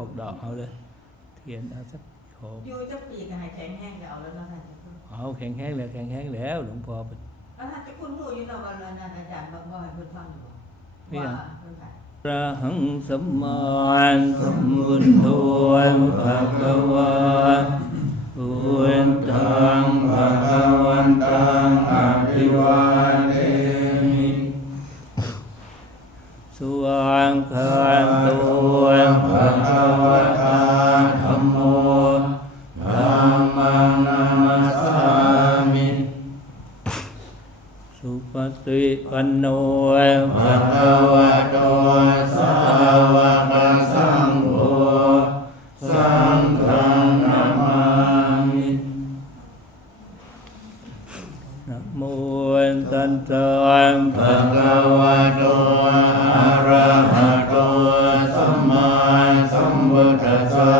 ออกดอกเอาเลยเทียนเอาสักโคม อยู่จะปีกหายแข็งแห้งจะเอาแล้วนะท่าน เอาแข็งแห้งแล้วแข็งแห้งแล้วหลวงพ่อ ท่านจะคุณรู้อยู่นะว่าอาจารย์บอกให้เพิ่นฟังอยู่ เนี่ย ว่าเพิ่นถ่าย พระหังสัมมาสัมพุทโธภะคะวะพุทธังภะคะวันตังอะภิวาเทมิสวากขาโตภะคะวะตาธัมโมธัมมังนามัสสามิสุปฏิปันโนภะคะวะโตสาวกสังโฆสังฆังนามามินะโมตัสสะภะคะวะโตอะระหะโตสัมมาสัมพุทธัสสะ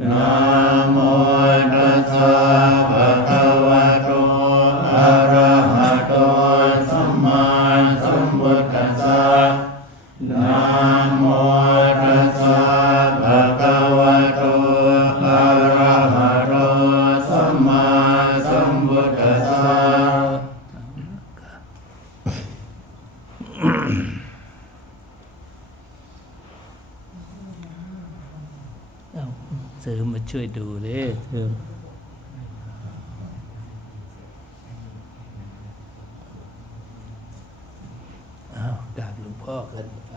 นะโมตัสสะภะคะวะโตอะระหะโตสัมมาสัมพุทธัสสะนะโมตัสสะภะคะวะโตอะระหะโตสัมมาสัมพุทธัสสะเอาเสริมมาช่วยดูดิเสริมเอากราบหลวงพ่อกันไป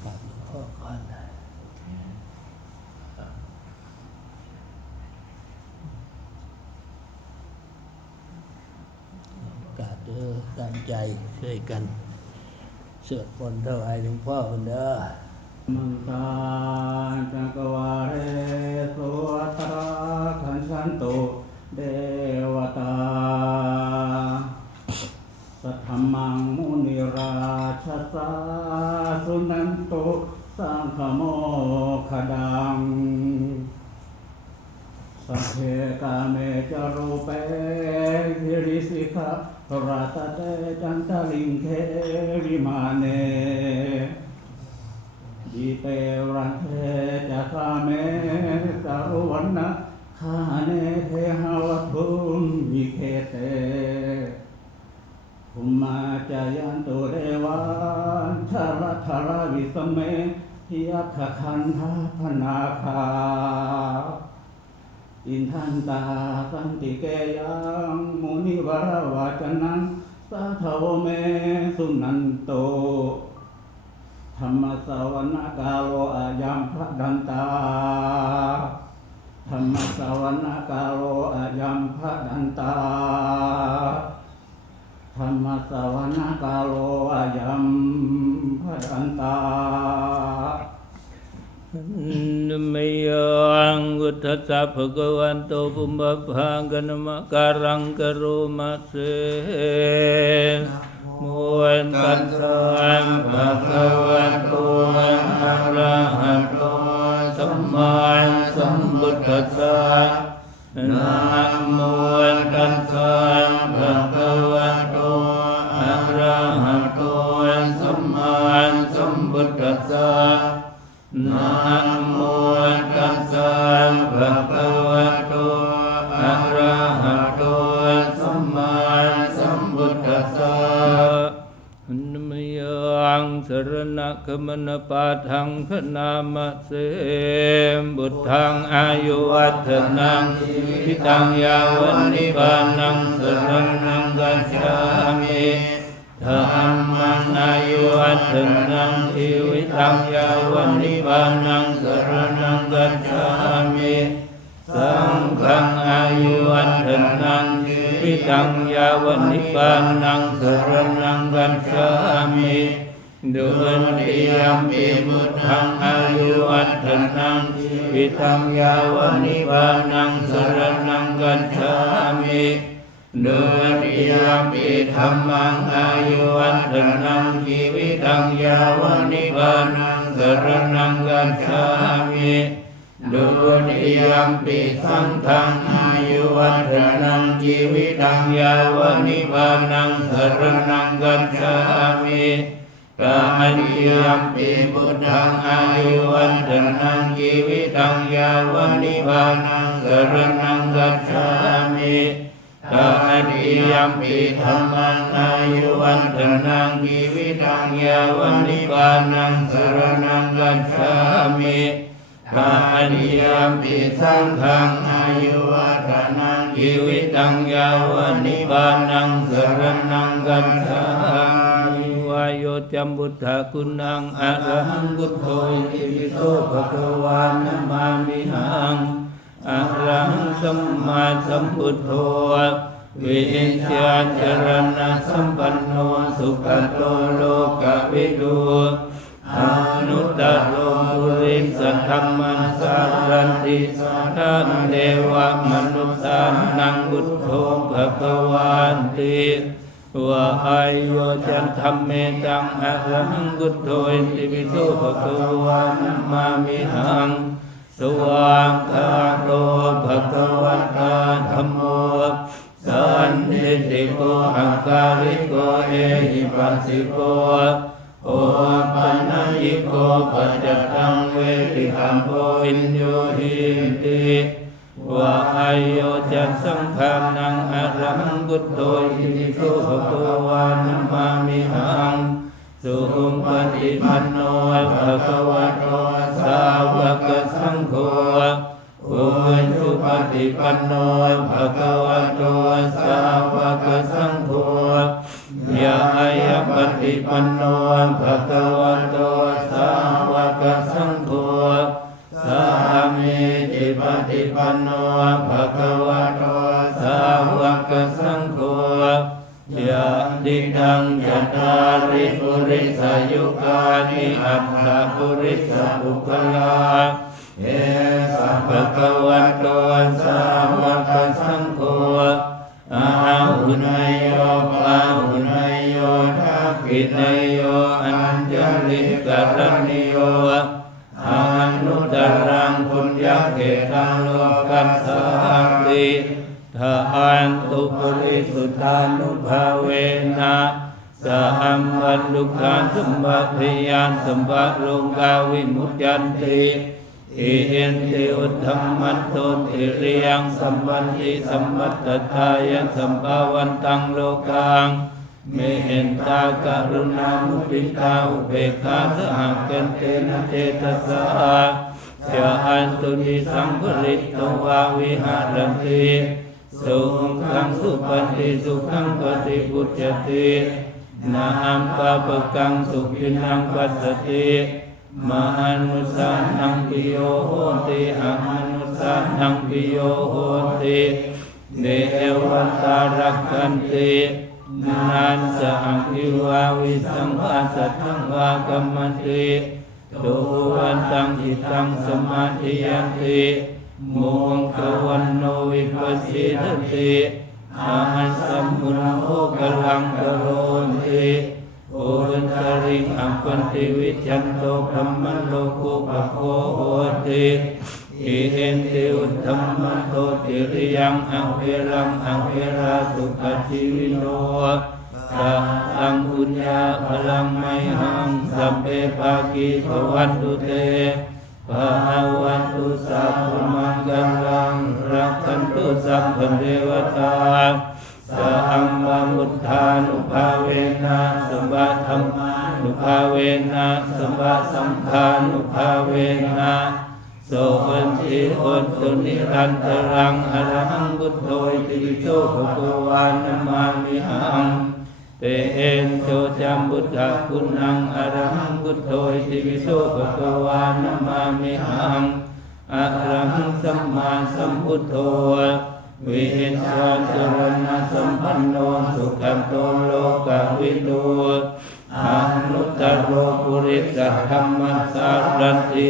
กราบหลวงพ่อก่อนนะกราบเด้อตั้งใจช่วยกันสวดมนต์ถวายหลวงพ่อกันเด้อ มังคาจักวาเรสุวัตราคันชันตุเดวตาสัทธมังมุนิราชสาสุนันตุสังฆโมคดังสัพเพกาเมจารูเปหิริสิกะราตเตจันทลิงเควิมาเนดิเตรันเทจะคาเมตาวันนะคาเนเทหาวัตุมิเคเตภูมาจายันตุเรวันชาลธาราวิสเมหิยัคขคันธาพนาคาอินทันตาสันติเกยังมุนิวราวาจนังสัทธวเมสุนันโตธรรมสวนาคาโลอายัมพระดันตาธรรมสวนาคาโลอายัมพระดันตาธรรมสวนาคาโลอายัมพระดันตานะเมยังวุฒสสะภะคะวันโตปุมะภังกนมะการังกโรมะเสโมตัสสะภะคะวะโตอะระหะโตสัมมาสัมพุทธัสสะนะโมตัสสะภะคะวะโตอะระหะโตสัมมาสัมพุทธัสสะนะโมตัสสะภะคะวะโตอะระหะโตสัมมาสัมพุทธัสสะนะมยังสรณะคัมมนะปาทังพนามะเสบุตทังอายุวัฒนังทิตังยาวนิพพานังสรณังกัจฉามิธัมมังอายุวัฒนังชีวิตังยาวนิพพานังสรณังกัจฉามิสังฆังอายุวัฒนังชีวิตังยาวนิพพานังสรณังกัจฉามิดุติยัมปิพุทธังอายุวัฒนังชีวิตังยาวนิพพานังสรณังกัจฉามิดุติยัมปิธัมมังอายุวัฒนังชีวิตังยาวนิพพานังสรณังกัจฉามิดุติยัมปิสังฆังอายุวัฒนังชีวิตังยาวนิพพานังสรณังกัจฉามิต กานิยัมปิพุทธังอายุวันธนังชีวิตังยาวนิพพานังสรณังกัจฉามิกานิยัมปิธัมมังอายุวันธนังชีวิตังยาวนิพพานังสรณังกัจฉามิกานิยัมปิสังฆังอายุวัฏนังชีวิตังยาวนิพพานังสรณังกัจฉามิวายโยจัมบุตถะคุณังอะระหังพุทโธอิติปิโสภะคะวานะมามิหังอะระหังสัมมาสัมพุทโธวิริยะจรณะสัมปันโนสุขโตโลกวิทูอนุตตโรปุริสธัมมัสสารันติสัทธาเทวมนุสสานังพุทโธภคะวันติวะอายโยจันธัมเมตังอะระหังพุทโธอิติปิโสภะคะวานะมามิหังสวากขาโตภะคะวะตาธัมโมสันนิติโกอังคาริโกเอหิปัสสิโกโอปัญญิโกปัจจตังเวทิคัมโพอินโยหิติวะอายโยจัสสังฆานังอะระหังพุทโธอิติปิโสภะคะวานะมามิหังสุปฏิปันโนภะคะวะโตสาวกสังโฆอุชุปฏิปันโนภะคะวะโตสาวกสังโฆยายาปฏิปันโนภะคะวะโตสาวกสังโฆสามีจิปฏิปันโนภะคะวะโตสาวกสังโฆยะดิดังยะตาริปุริสายุกานิอัตถปุริสบุคลาเอสัพพะคะวะโตสาวกสังโฆอาหุนายโยปาหุนายโยทักขินายโยอัญจลิกรณิโยอนุตตรังปุญญเกตังโลกัสสาติทาันตุปริสุทธานุภาเวนะสัมปันลุกาสัมปัพยานสัมปะโลกาวิมุตยันติอิเอนติอุตธัมมัตโตติริยังสัมปันติสัมปัตตทายะสัมภาวันตังโลกังเมหินตากรุณามุปิตาอุเบกขาสหกันเตนะเจตสาจะอันตุนิสังภริตตวาวิหารติสุขังสุปฏิสุขังปฏิปุจจตินาอัมปะปะกังสุขินังปัสสติมานุสานังปิโยโหติอะมานุสานังปิโยโหติเดวตารักขันตินันสังคิวาวิสังวาสัทธังวากัมมันติตุวันตังอิตังสมาธิยันติมุงควันโนวิปัสสิทติอาหัสสัมมุนโหกลังกโรติโอวันตริงอัปปันติวิจันโตพรหมโลกุปะโคโหติอิเอนติอุตธัมมัตโตติริยังอังเวรังอังเวราสุขชีวิโนตังปุญญาพลังไมหังสัมเปปากีภวันตุเตภะวันตุสัพพมังกัลังรักขันตุสัพพเทวตาสัมมามุทธานุภาเวนะสัมมาธัมมานุภาเวนะสัมมาสังฆานุภาเวนะโสวันติโหตุนิรันตรังอรหังพุทโธอิติปิโสภะคะวานะมามิหังเตเอนโจจัมบุตตะคุณังอรหังพุทโธอิติปิโสภะคะวานะมามิหังอะระหังสัมมาสัมพุทโธวิหินชาจรณะสัมปันโนสุขโตโลกวิทูอนุตตโรปุริสธรรมสารันติ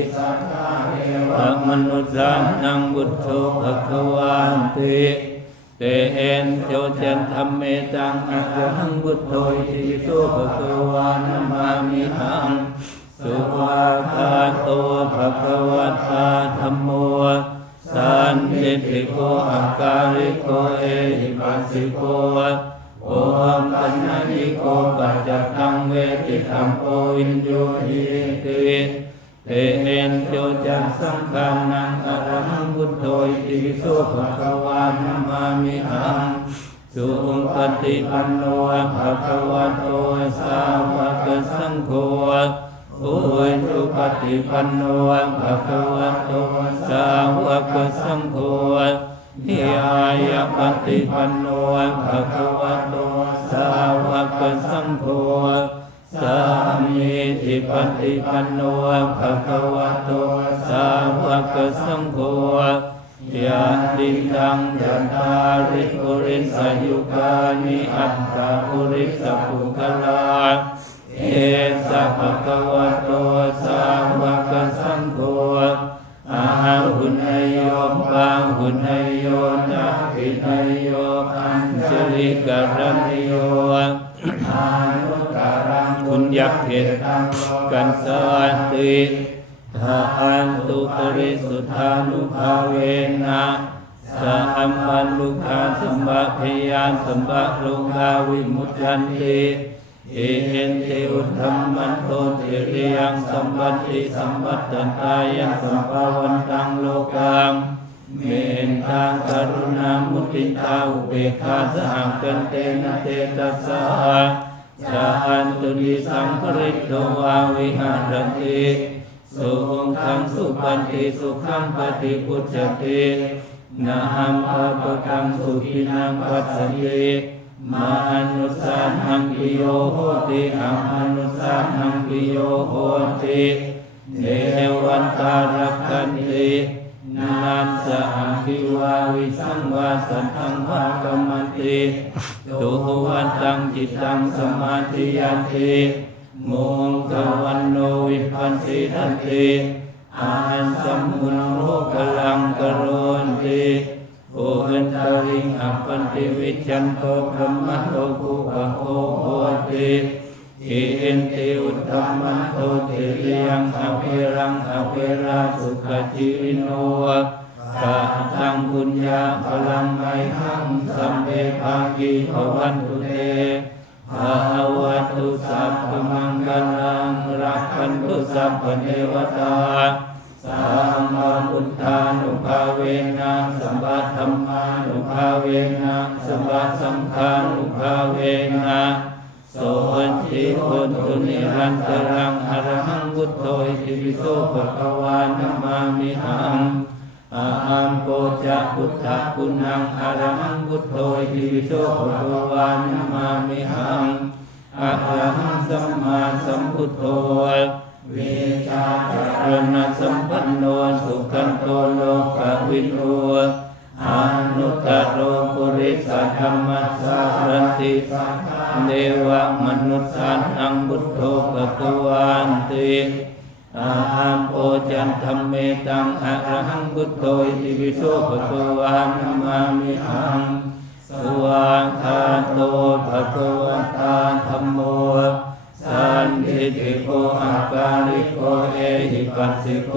มนุสสานังพุทโธภคะวันติเตเอนโจจันธัมเมตังอะระหังพุทโธอิติปิโสภะคะวานะมามิหังสุภาคาโตภะคะวะตาธัมโมสันนิธิโกอาการิโกเอหิปัสสิโกโอ มปัญญิโกปัจจตังเวทิตัมโพวินโยหิติเตโยจักสังฆานังอะระหังพุทโธอิติปิโสภะคะวานะมามิหังสุปฏิปันโนภะคะวะโตสาวกสังโฆสุปฏิปันโนภะคะวะโตสาวกสังโฆยายาปฏิปันโนภะคะวะโตสาวกสังโฆสามีจิปฏิปันโนภะคะวะโตสาวกสังโฆยะติตังยันตาริปุริสยุคานิอัตตาปุริสปุคลาเอสะภะคะวะโตสาวกสังโฆอาหุนายโยปังหุนายโยนะขินายโยอัญชลิกรันโยอานุตตรังบุญยักเขตังกันสาติทาอันตุปริสุทธานุภาเวนะสัมปันลุกาสัมบะพยานสัมบะโลกาวิมุตตันติเอเห็นเทอุธรรมันโตเทเรียงสัมบัติสัมบัตตันตายันสัมภาวันตังโลกังเมนทางกรุณามุติตาอุเบกขาสหังกันเตนะเตตัสสะจาอันตุนิสังปริตโตวาวิหารติสุขังสุปันติสุขังปฏิพุจจตินะหัมภะปะกังสุขินังปัสสติมานุสานังปิโยโหติอัมมานุสานังปิโยโหติเทวันตารักขันตินันสะอังคิวาวิสังวาสันทังภากัมมันติตุวันตังจิตตังสมาธิยันติมุงกวันโนวิปัสสิทันติอาหันสัมมุนโรกลังกโรนติโอหันตาริงอัปปันติวิจันโตพรหมโตภูปะโคโหติอินติอุตตมันโตเทเลียงอเวรังอเวราสุขจิริโนกะตังปุญญาพลังไมหังสัมเภภาคีภวันตุเตภาวะตุสัพพมังคลังรักขันตุสัพพเทวตาสัมมาพุทธานุภาเวนะสัมมาธัมมานุภาเวนะสัมมาสังฆานุภาเวนะโสติโหตุนิรันตรังอรหังพุทโธอิติปิโสภะคะวานะมามิหังอะหังโปจะพุทธะคุณังอรหังพุทโธอิติปิโสภะคะวานะมามิหังอะหังสัมมาสัมพุทโธเวชาจารณะสัมปันโนสุขันโตโลกวิทูอนุตตโรปุริสธรรมสารติเดวะมนุสสานังบุตโธภวันติอาหังโอจันธัมเมตังอะระหังพุทโธอิติปิโสภะคะวานะมามิหังสวากขาโตภะคะวะตาธัมโมสันทิติโกอาการิโกเอหิปัสสิโก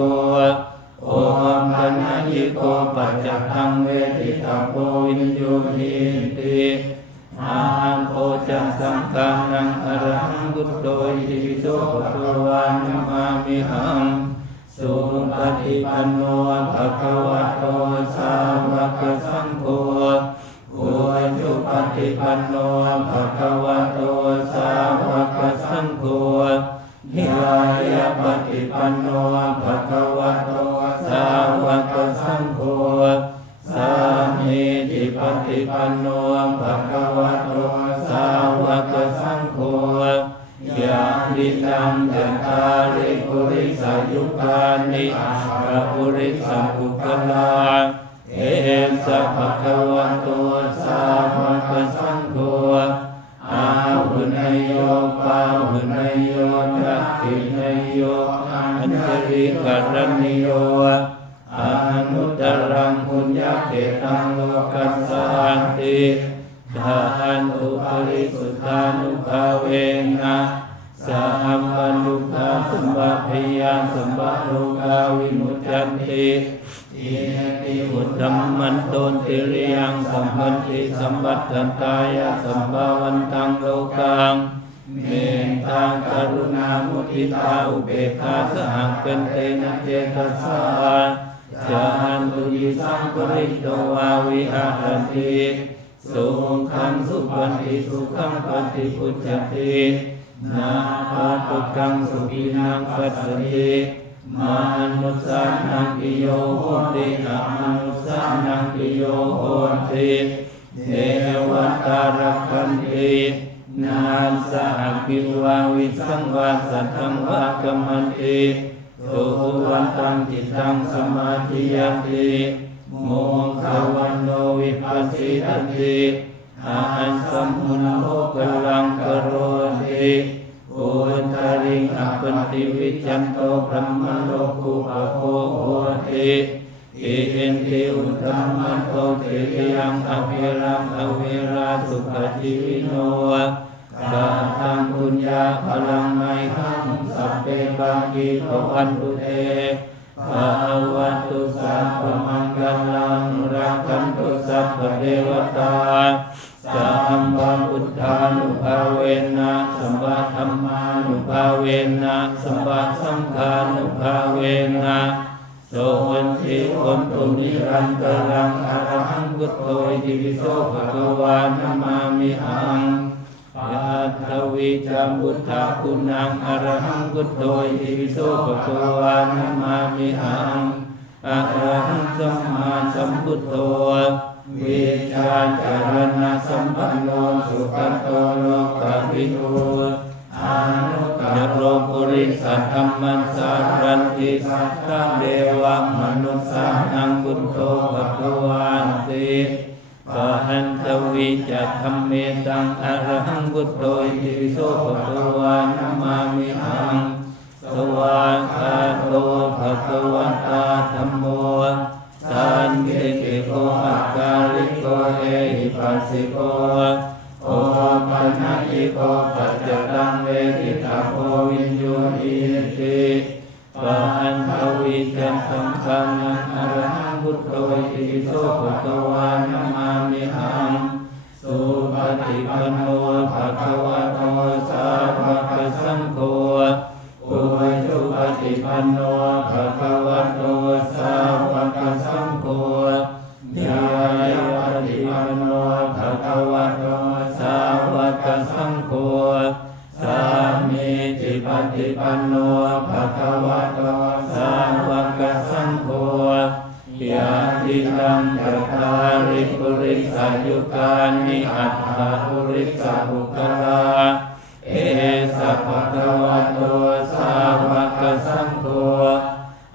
โอมปัญญิโกปัจจตังเวทิตาโพวินโยหิติอาหังโอจันสังฆานังอรหังพุทโธอิติปิโสภะคะวานะมามิหังสุปฏิปันโนภะคะวะโตสาวกสังโฆโอจุปฏิปันโนภะคะวะโตสาวกสังโฆหิยาปฏิปันโนภะคะวะโตสาวกสังโฆสามีจิปฏิปันโนภะคะวะโตสาวกสังโฆยะดิตังยันตาริปุริสยุคานิอัคคปุริสปุคลาเอสะภะคะวะโตสาวกสังโฆอาหุนายโยปาหุนายโยทักขินายโยอัญชลิกรันโยอนุตตรังปุญญเขตังโลกัสสันติทานตุปริสุทธานุภาเวนะส สัมปันตุกาสัมปะพยาสัมปะโลกาวิมุจจันติอุตตัมมันโตติริยังสัมปันติสัมปัตตันตายะสัมภวันตังโลกังเมตตากรุณามุทิตาอุเบกขาสหังเป็นเตนะเจตสาจานตุยิสังปริโตวาวิหารติสุขังสุปันติสุขังปฏิปุจจตินาภาตุกังสุปินังปัสสติมานุสานังกิโยโหติอะมนุสานังกิโยโหติเทวตารักขันตินาสะกิวาวิสังวาสัทธังวะกัมมันติตุวันตังจิตตังสมาธิยันติโมฆะวันโนวิปัสสิตันติอาหันสัมมุนโภกลังกโรติอุตริงอัปปติวิจันโตพรหมโลกุปโภโหติเอเอนติอุตตมันโตเทริยังอเวรังอเวราสุขจิวิโนกาตังปุญญาพลังไมหังสัพเพปากิภวันตุเตภาวะตุสัพพมังคลังรักขันตุสัพพเทวตาสัมมาพุทธานุภาเวนะสัมมาธัมมานุภาเวนะสัมมาสังฆานุภาเวนะโสวันติวันตุนิรันตรังอรหังพุทโธอิติปิโสภะคะวานะมามิหังยะถวิจัมพุทธาคุณังอรหังพุทโธอิติปิโสภะคะวานะมามิหังอะระหังสัมมาสัมพุทโธวิชาจารณะสัมปันโนสุขโตโลกวิทูอานุตตโรปุริสัทธัมมัสสารันติสัทธเดวะมนุสสานังพุทโธภควาติปะหันตวิจัตธัมเมตังอรหังพุทโธอิติปิโสภควานะมามิหังสวากขาโตภควตาธัมโมสันติติโกอัคคาริโกเอหิปัสสิโกโอปัญญิโกปัจจตังเวทิตาโพวิญโยอิติปะหันตวิจัตสังฆานังอรหังพุทโธอิติปิโสภควานะมามิหังสุปฏิปันโนภะคะวะโตสาวกสังโฆอุชุปฏิปันโนภะคะวะโตสาวกสังโฆญาณปฏิปันโนภะคะวะโตสาวกสังโฆสามีจิปฏิปันโนภะคะวะโตสาวกสังโฆยะติตังจัตตาริปุริสายุกานิอัตถปุริสบุคลาเอสะภะคะวะโตสาวกสังโฆ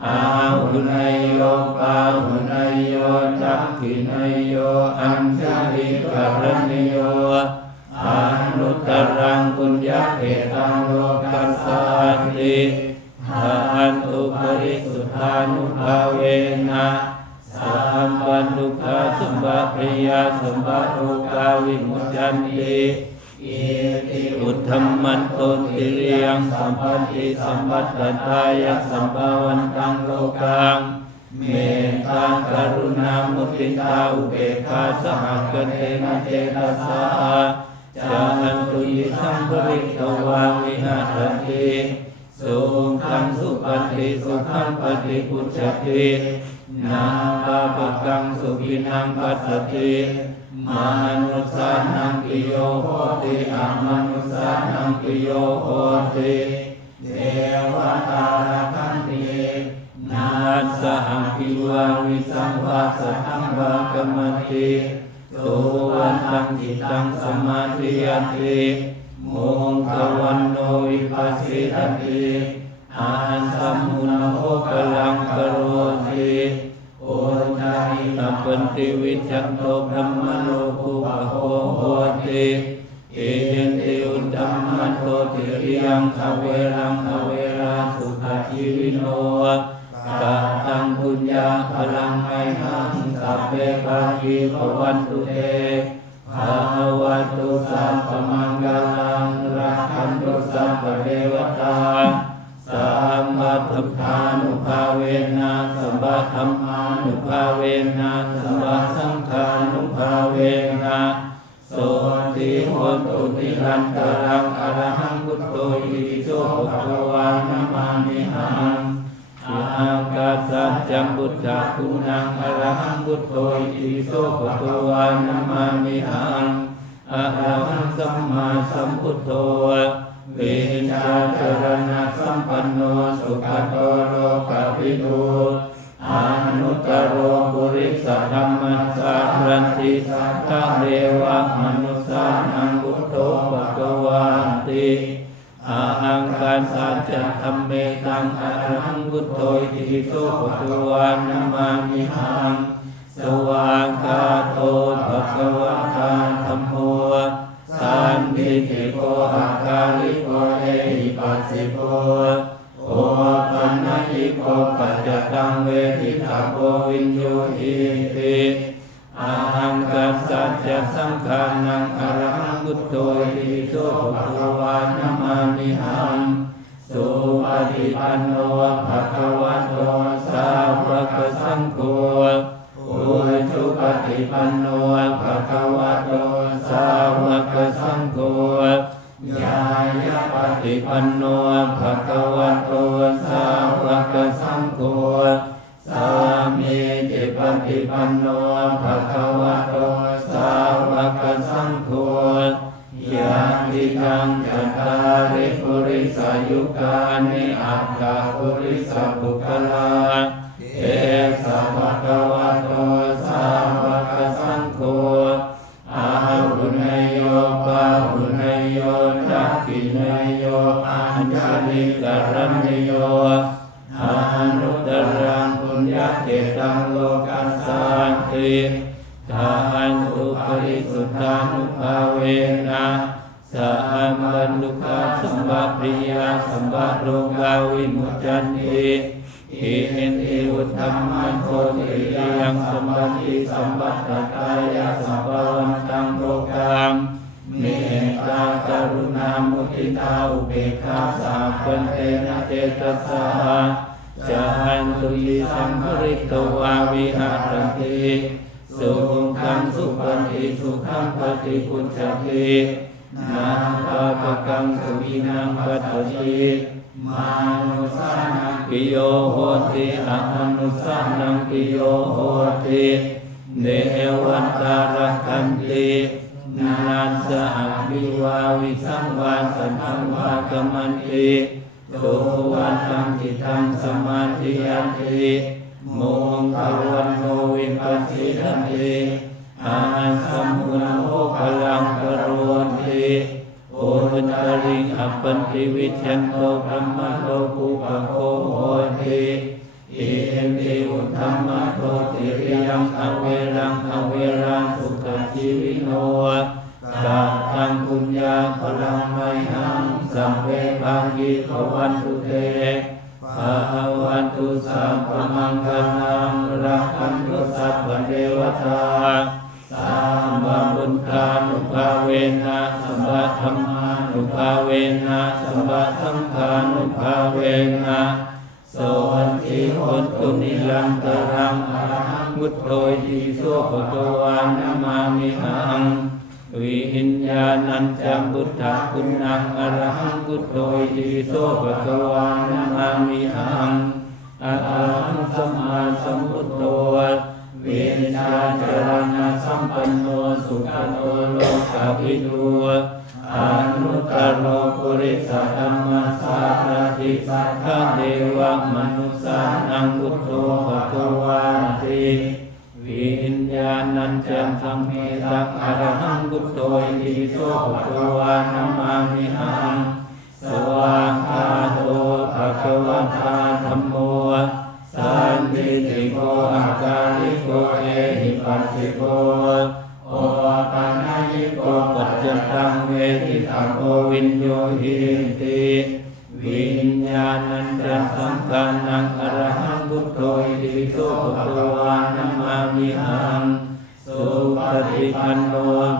อาหุนายโยปาหุนายโยจักขินายโยอัญชลิกรณิโยอนุตตรังปุญญเขตังโลกัสสาติหันตุปริสุทธานุภาเวนะสัมปันตุกาสัมปะพยาสัมปะโลกาวิมุจจันติอุตธัมมันโตติริยังสัมปันติสัมปัตตตายะสัมภวันตังโลกังเมตตากรุณามุทิตาอุเบกขาสหังกัเตนะเจตสาจานตุยิสังปริตวาวิหารติสุขังสุปฏิสุขังปฏิปุจจตินาปะปะกังสุปินังปัสสติมานุสานังกิโยโหติอะมนุสานังกิโยโหติเทวตาราคันตินาสหังกิวาวิสังวาสัทังวะกัมมันติตุวันตังจิตตังสมาธิยันติโมฆะวันโนวิปัสสิตันติอาสัมมุนโภกลังกโรติโอทานิสัพพันติวิจันโตพรหมโลกุปโหโหติเอเยนติอุตตัมมันโตติริยังอเวรังอเวราสุขจิวิโนกาตังปุญญาพลังไมหังสัพเพปากิภวันตุเตภาวะตุสัพพมังคลังรักขันตุ นุสสัพพเทวตาสัมมาทัพพานุภาเวนะสัมมาธัมมานุภาเวนะสัมมาสังฆานุภาเวนะโสติโหตุนิรันตรังอรหังพุทโธอิติโสภะคะวานะมามิหังอากาสัจจังพุทธะคุณังอรหังพุทโธอิติโสภะคะวานะมามิหังอะระหังสัมมาสัมพุทโธวิญญาจรณะสัมปันโนสุขโตโลกวิทูอนุตตโรปุริสธัมมัสสะรันติสัทธะเทวมนุสสานังพุทโธภะคะวันติอาหังกัสสัจจะธัมเมตังอะระหังพุทโธอิติโสภะคะวานะมามิหังสวากขาโตภะคะวะตาธัมโมสันทิฏฐิโกอาการิโกเอหิปัสสิโกโอปันญิโกปัจจตังเวทิตาโกวินโยหิติอาหังกัสสัจจะสังฆานังอรหังพุทโธอิติโสภะคะวานะมามิหังสุปฏิปันโนภะคะวะโตสาวกสังโฆอุชุปฏิปันโนภะคะวะโตสาวกสังโฆญาญาปฏิปันโนภะคะวะโตสาวกสังโฆสามีจิปฏิปันโนภะคะวะโตสาวกสังโฆยะติทังจัตตาริปุริสายุกานิอัตถปุริสปุคคลาเอสะภะคะวะโตสาวกสังโฆอาหุเนยโยปะหุเนยโยจักขิเนยโยอัญชลิกรัญโยอนุตตรังปุญญเกตังโลกัสสันติทานตุปริสุทธานุภาเวนะสัมปันตุกัสสัมปปิยาสัมปโรกาวิมุจจันติอินทิอุตตัมมัโตติยังสัมปติสัมปัตตกายะสัมปวันตังโลกังเมตตากรุณามุทิตาอุเบกขาสัพพันเตนะเจตสาจันตุยิสัมภริตวาวิหารันติสุขังสุปฏิสุขังปฏิพุทธตินาปะปะกังสุวินังปัตติมานุสานังปิโยโหติอะมนุสานังปิโยโหติเนวันตารักันตินาสะวิวาวิสังวาสันตังวากมันติโตวันตังจิตังสมาธิยันติโมงควันโนวิปัสสิทันติอาสัมมุนโอพลังกโรติโอตริงอัปปันติวิจันโตธรรมโลกุปโคโหติอินทิอุตธรรมโตติริยังอเวรังอเวรังสุขชีวิโนกาตังปุญญาพลังไมหังสัมเวพังกิภวันตุเตภาวันตุสัพพมังคลังรักขันตุสัพพเทวตาสัมมาบุญญานุภาเวนะสัมมาธัมมานุภาเวนะสัมมาสังฆานุภาเวนะโสติโหตุนิรันตรังอรหังพุทโธอิติโสภะคะวานะมามิหังวิญญาณัญจังพุทธะคุณังอรหังพุทโธอิติโสภะคะวานะมามิหังอะระหังสัมมาสัมพุทโธวิญญาจรณะสัมปันโนสุขโตโลกวิทูอนุตตโรปุริสธัมมัสสะราติสัทธะเทวมนุสสานังพุทโธภะคะวาติวิญญาณัญจังสัมเมตังอรหังพุทโธอิติโสภะคะวานะมามิหังสวากขาโตภะคะวะตาธัมโมสันทิฏฐิโกอาการิโกเอหิปัสสิโกโอปันญิโกปัจจตังเวทิตาโกวินโยหิติวิญญาณัญจังสังฆานังอรหังพุทโธอิติโสภะคะวานะมามิหังสุปฏิปันโน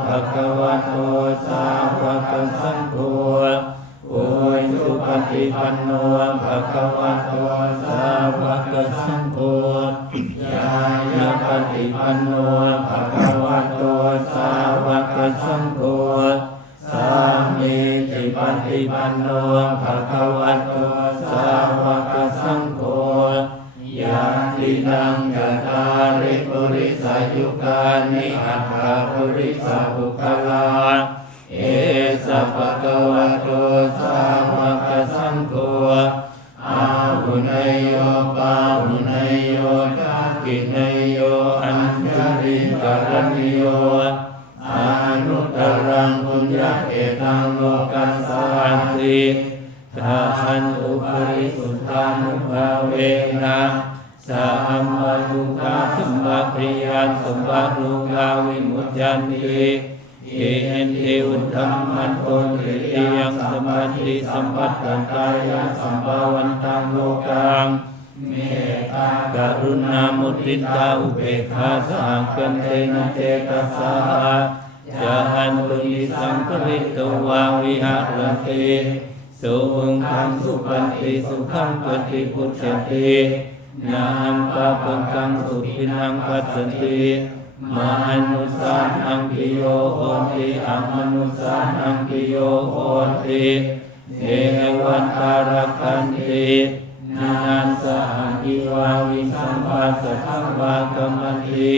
ภะคะวะโตสาวกสังโฆอุ ฏิปันโนภะคะวะโตสาวกสังโฆยายาปฏิปันโนภะคะวะโตสาวกสังโฆสามีจิปฏิปันโนภะคะวะโตสาวกสังโฆยะตินังยะตาริปุริสายุกานิอัตถาปุริสบุคลาเอสะภะคะวะโตสาวกสังโฆอาหุเนยโยปาหุเนยโยทักขิเนยโยอัญชลิกรณิโยอนุตตรังปุญญเกตังโลกัสสานติทานอุปริสุทธานุภาเวนะสัมมาลุกาสัมมาปริยันสัมมาลุกาวิมุตยันติเอเทอุตธัมมัตโตติยังสัมปันติสัมปัตตันตายะสัมภาวันตังโลกังเมตตากรุณามุทิตาอุเบกขาสังกันเตนะเจตสาจาหันตุนิสังปริตตวาวิหารติสุขังสุปันติสุขังปฏิพุทธันตินาหังปะปังกังสุขินังปัสสันติมานุสานังกิโยโหติอมนุสานังกิโยโหติเอวันตารักันตินานันสหังกิวาวิสัมปัสสัทวากัมมันติ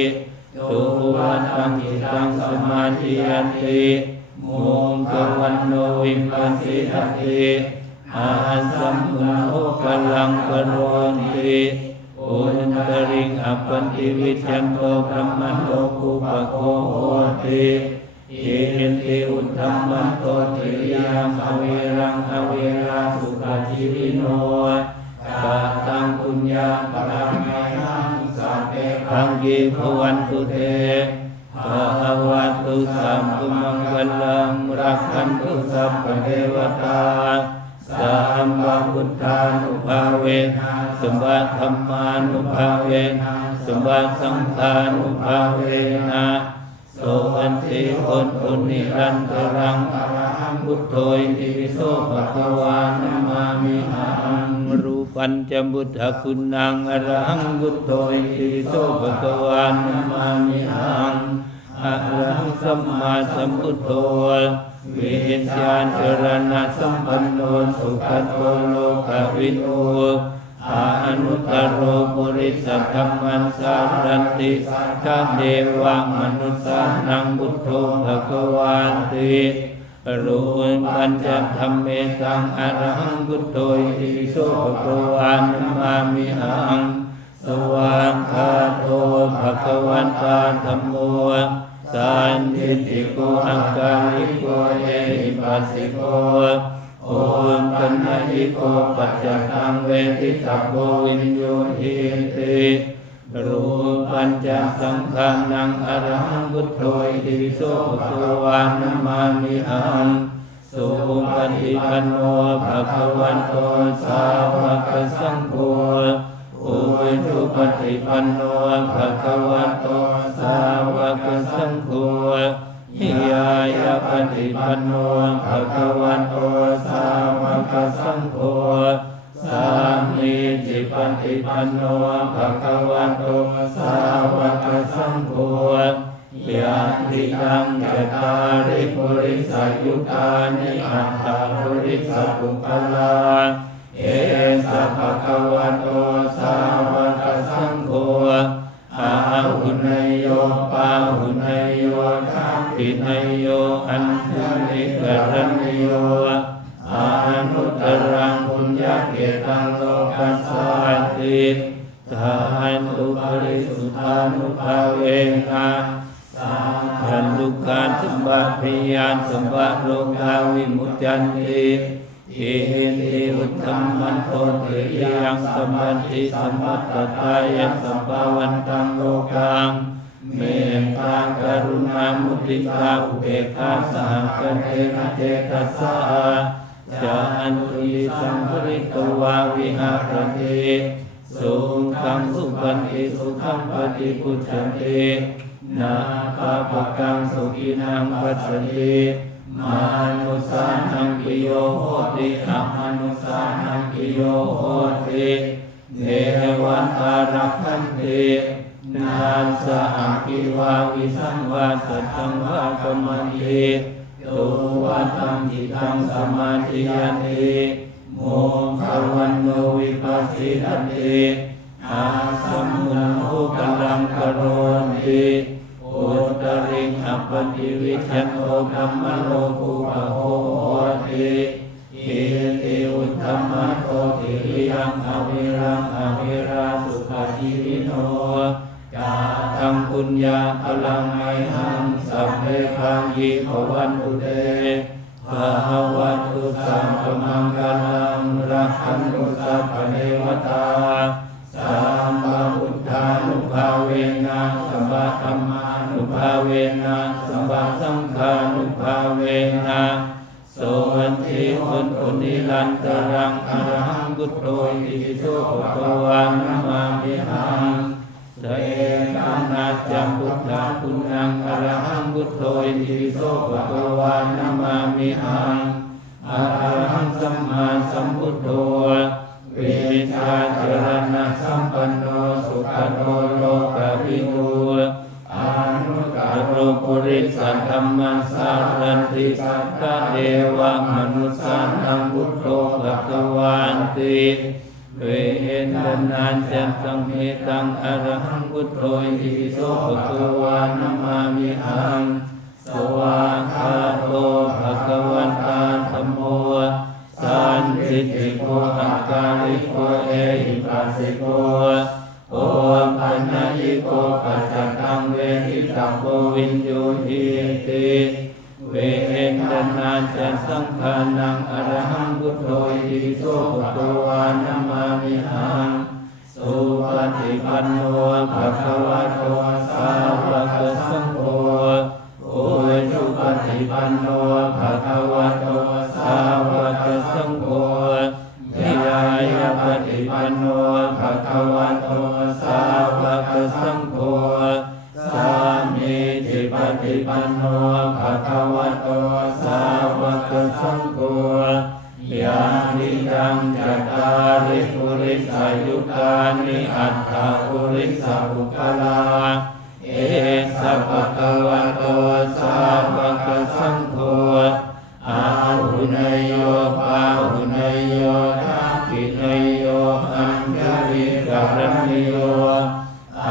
ตุวันตังอิตังสมาธิยันติมุงกวันโนวิมปันติทัตติอาสัมมุโหกลังปโรนติอุนตริงอัปปันติวิจันโตพรหมันโตกุปโคโหติเยนติอุตธัมมันโตติยังอเวรังอเวราสุขจิวิโนกาตังปุญญาปรังไมหังสัพเพพังกิภวันตุเตภวตุสัมพุมังคลังรักขันตุสัพพเทวตาสัมมาพุทธานุภาเวนะสัมมาธัมมานุภาเวนะสัมมาสังฆานุภาเวนะโสอันติโอนตุนิรันตรังอรหังพุทโธอิติปิโสภะคะวานะมามิหังรูปัญจบุตตะคุณังอรหังพุทโธอิติปิโสภะคะวานะมามิหังอะระหังสัมมาสัมพุทโธวิญญาณจรณะสัมปันโนสุขโตโลกวิทูอานุตตโรปุริสธัมมัสสารันติสัทธเทวมนุสสานังพุทโธภควานติรูปัญจธัมเมตังอรหังพุทโธอิติปิโสภควานะมามิหังสวากขาโตภวันตาธัมโมสันทิติโกอังคาริโกเอหิปัสสิโกโอมปัญญิโกปัจจตังเวทิตาโกวินโยหิติรูปัญจสังฆานังอรหังพุทโธอิติปิโสภควานะมามิหังสุปฏิปันโนภะคะวันโตสาวกสังโฆอุชุปฏิปันโนภะคะวะโตสาวกสังโฆหิยายาปฏิปันโนภะคะวะโตสาวกสังโฆสามีจิปฏิปันโนภะคะวะโตสาวกสังโฆยะติตังยะตาริปุริสายุกานิอัตถาปุริสบุคลาเอสะภะคะวะโตสาวกสังโฆอาหุเนยโยปาหุเนยโยทักขิเนยโยอัญชลิกรณิโยอานุตตรังปุญญเกตังโลกัสสาติทานตุปริสุทธานุภาเวนะสันตุการสัมปะพิยานสัมปะโลกาวิมุตยันติเอหิอุตธัมมันโตติยังสัมปันติสัมปัตตตายะสัมภาวันตังโลกังเมตตากรุณามุทิตาอุเบกขาสหกันเตนะเจตัสสะจานุยิสัมภริตวาวิหารติสุขังสุปันติสุขังปฏิพุทธันตินาคาปกังสุขินังปัสสันติ มานุสานังปิโยโหติอะมานุสานังปิโยโหติเทวันตารักขันตินาสะกิวาวิสังวาสัจจังวากัมมันติตุวัตังจิตังสมาธิยันติโมฆะวันโนวิปัสสินันติอาสัมมุนโหกัลลังกโรติอุตริงอัปปติวิชันโตธัมมโลกุปะโหติอิติอุตตมะโตติริยังอวิรังอวิราสุขชีวิโนจาตังปุญญาพลังไมหังสัพเพคังยิภวันตุเตภะวันตุสัพพมังคลังรักขันตุสัพพเทวตาสัมมาพุทธานุภาเวนะสัมมาธัมมานุภาเวนะสัมมาสังฆานุภาเวนะโสวันติอุนนิรันตรังอรหังพุทโธอิติโสภะคะวานะมามิหังเตนะนาจังพุทธาคุณังอรหังพุทโธอิติโสภะคะวานะมามิหังอรหังสัมมาสัมพุทโธวิชาจรณะสัมปันโนสุขโนโลกวิทูอานุกาโรปุริสัทธัมมัสสารันติสัทธเทวมนุสสานังพุทโธภควานติเวทนาจันตังเมตังอรหังพุทโธอิติโสภะคะวานะมามิหังสวากขาโตภะคะวันตาธัมโมสันทิฏฐิโกอัคคาริโกเอหิปัสสิโกโอปัญญิโกปัจจตังเวทิตังโกวินโยหิติเวทนาจันสังฆานังอรหังพุทโธอิติโสภะคะวานะมามิหังสุปฏิปันโนภะคะวะโตสาวกสังโฆโอสุปฏิปันโนภะคะวะโตสาวกสังโฆวิยายปฏิปันโนภะคะวะโตสาวกสังโฆสามีจิปฏิปันโนภะคะวะโตสาวกสังโฆยานิจังจัตตาริปุริสายุคานิอัตถปุริสบุคลาเอสะภะคะวะโตสาวกสังโฆอาหุเนยโยปาหุเนยโยทักขิเนยโยอัญชลิกรณิโยอ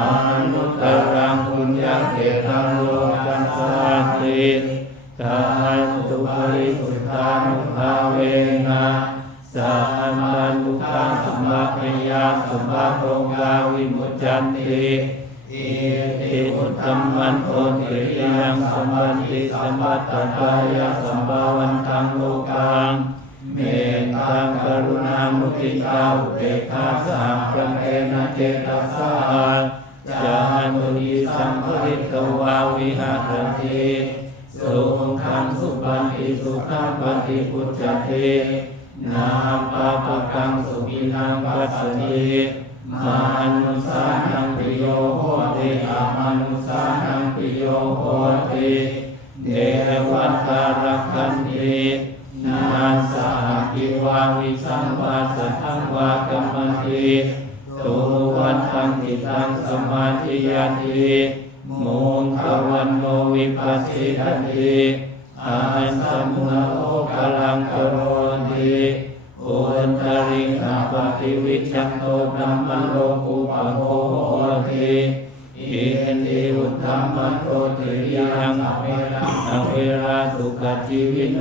นุตตรังปุญญเกตังโลกัสสาติทานตุปริสุทธานุภาเวนะสัมมานุภาสัมมาเมยาสัมมาโรงกาวิมุจจันติอิติอุตตัมมันโตติยังสัมปันติสัมปัตตตายะสัมภาวันตังโลกังเมตตังกรุณามุทิตาอุเบกขาสัมปันเตนะเจตสาจานุยิสัมภริตวาวิหารติสุขังสุปันติสุขังปันติปุจจตินาปะปะกังสุขินังปัสสติมานุสานังปิโยโหติอะมานุสานังปิโยโหติเทวันตารักขันตินาสากิวาวิสังวาสัทธังวากัมมันติตุวันตังจิตังสมาธิยันติโมฆะวันโนวิปัสสิทันติอาสัมมุโหกลังกโรติอุตริงอัปปติวิชันโตธัมมโลกุปะโหติอิติอุตตัมมโตติยังอเวราสุขชีวิโน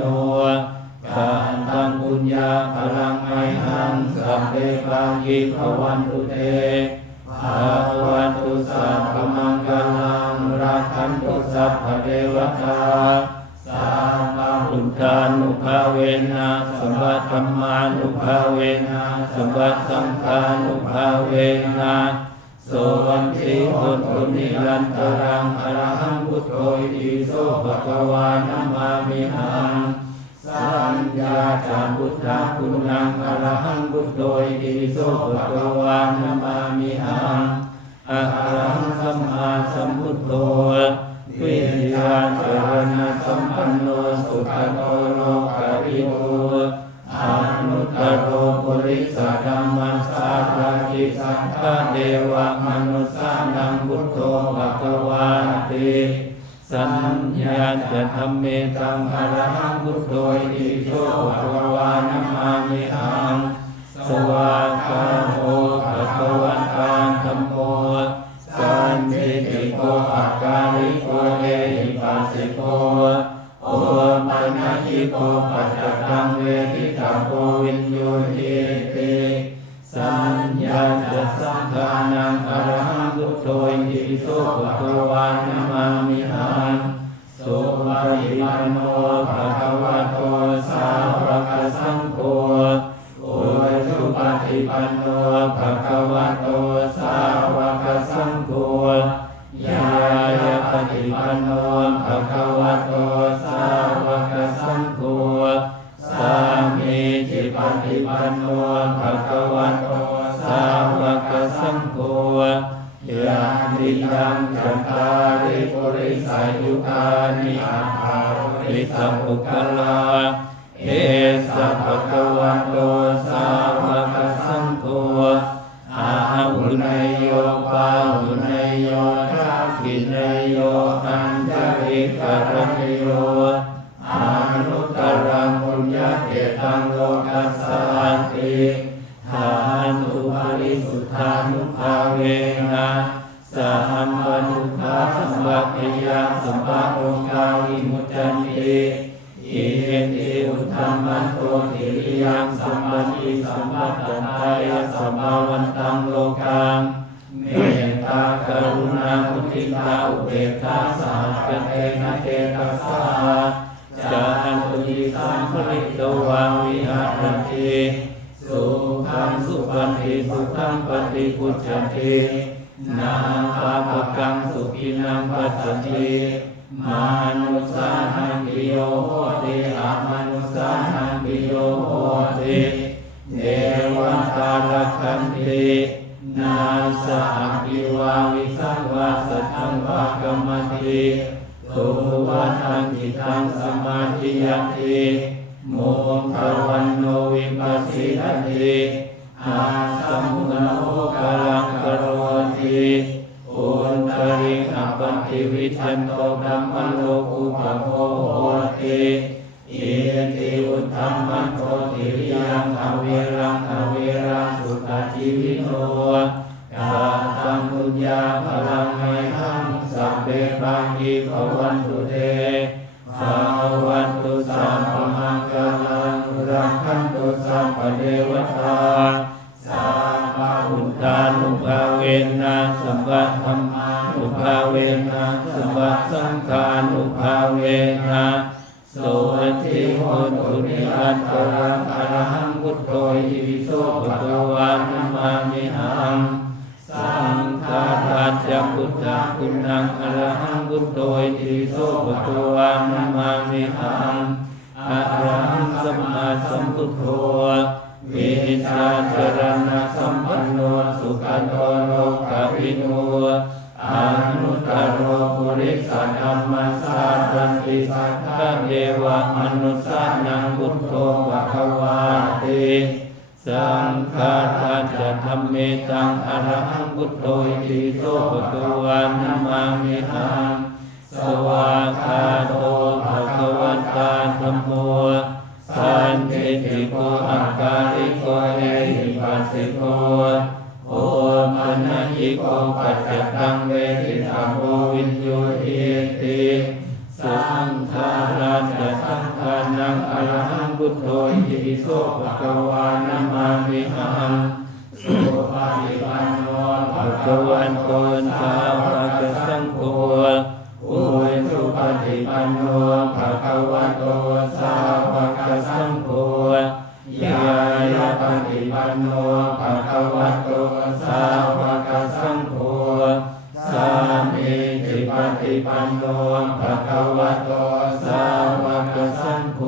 กันตังปุญญาพลังไมหังสัพเพปังยิภวันตุเตภะวันตุสัพพมังคลังรักขันตุสัพพเทวตาสัมมาพุทธานุภาเวนะสัมมาธัมมานุภาเวนะสัมมาสังฆานุภาเวนะโสวันติอุนิรันตรังอรหังพุทโธอิติโสภะคะวานะมามิหังสัญญาจาพุทธาคุณังอรหังพุทโธอิติโสภะคะวานะมามิหังอะระหังสัมมาสัมพุทโธวิญญาณจรณะสัมปันโนสุขโน สานังพุทโธภควาติสัญญาจะธรรมเมตังอะระหังพุทโธอิติโสภควานะมามิหังสวากขาโตภควตาธัมโมสันทิติโกอาการิโกเอหิปัสสิโกโอปัญญิโกปัจจตังเวทิตาโกวินโยหิติสัญญาจะสังฆานังอะระหังพุทโธอิติโสภควานะมามิหังสุปฏิปันโนภะคะวะโตสาวกสังโฆโอสุปฏิปันโนภะคะวะโตสาวกสังโฆยายาปฏิปันโนภะคะวะโตสาวกสังโฆสามีจิปฏิปันโนภะคะวะโตสาวกสังโฆยาติยังจัตตาริปุริสายุคานิอัตถาริสัมปุคลาเอสัพพะคะวะโตสาวกสังโฆอาหุเนยโยปาหุเนยโยทักขิเนยโยอัญจริกรณโยอานุตตรังปุญญเกตังโลกัสสันติทานุภริสุทธานุภาเวนะสัมปทุกขาสัมปัพยาสัมปะโลกาวิมุตตันติอิติอุตธัมมัตโตติริยังสัมปันติสัมปัตตันตายะสัมภวันตังโลกังเมตตากรุณามุทิตาอุเบกขาสหัสเตนะเตตัสสะจาตุติสัมภริโตวาวิหารติสุขังสุปันติสุขังปฏิพุจจตินาปะปะกังสุขินังปัจจติมานุสานังกิโยโหติอามานุสานังกิโยโหติเทวันตาลักขันตินาสะกิวาวิสังวาสัทธังวะกัมมติตุวันทังจิตังสมาธิยันติโมฆะวันโนวิปัสสิทติอาสัมมุนาโอกาลังกโรติอุนตริงอปันติวิชันโตธัมมโลกุปโภโหติอิติอุตธัมมัตโตติริยังอเวรังอเวรังสุตติวิโนกาตังปุญญาภลังไมหังสัพเพปังกิภวันตุเตภวันตุสัมปมังคลังรักขันตุสัมปเดวตาสัมมาอุตตานุภาเวนะสัมปัตธัมมานุภาเวนะสัมปัตสังฆานุภาเวนะโสติโหตุนิรันตรังอรหังพุทโธอิติโสภควานะมามิหังสังฆาราชพุทธะคุณังอรหังพุทโธอิติโสภควานะมามิหังอะระหังสัมมาสัมพุทโธวิชาจรณะสัมปันโนสุขโตโลกวิทูอนุตตโรปุริสธัมมัสสะดันติสัทธะเทวมนุสสานังพุทโธภควาติสังฆาราชธัมเมตังอะระหังพุทโธอิติโสภควานะมามิหังสวากขาโตภควตาธัมโมสันทิติโกอาการิโกเอหิปัสสิโกโอปัญญิโกปัจจตังเวทิตาโกวินโยหิติสังฆาราชสังฆานังอะระหังพุทโธอิติโสภควานะมามิหังสุปฏิปันโนภะวันโตสาวกสังโฆอุสุปฏิปันโนภะคะวะโตสาวกสังโฆยายาปฏิปันโนภะคะวะโตสาวกสังโฆสามีจิปฏิปันโนภะคะวะโตสาวกสังโฆ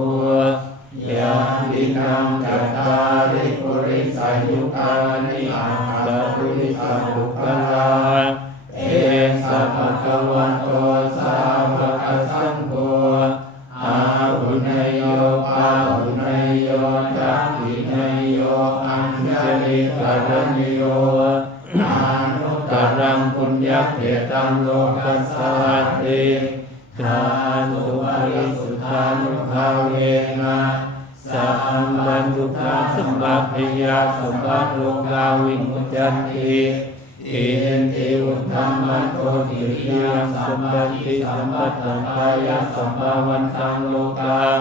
ยาตินังจัตตาริปุริสายุคานิอัตตปุริสบุคคลาเอสัพพะคะวะโตสาวกสังโฆอาหุเนยโยปาหุเนยโยจักขิเนยโยอัญชลิกรณโยอานุตตรังปุ ปุญญเขตังโลกัสสาติทานตุปริสุทธานุภาเวนะสัมปันตุกาสัมบัติยาสัมปัตโลกาวิมุจจันติอินทิอุตธัมมัโตติริยังสัมปันติสัมปัตตังกายสัมภาวันตังโลกัง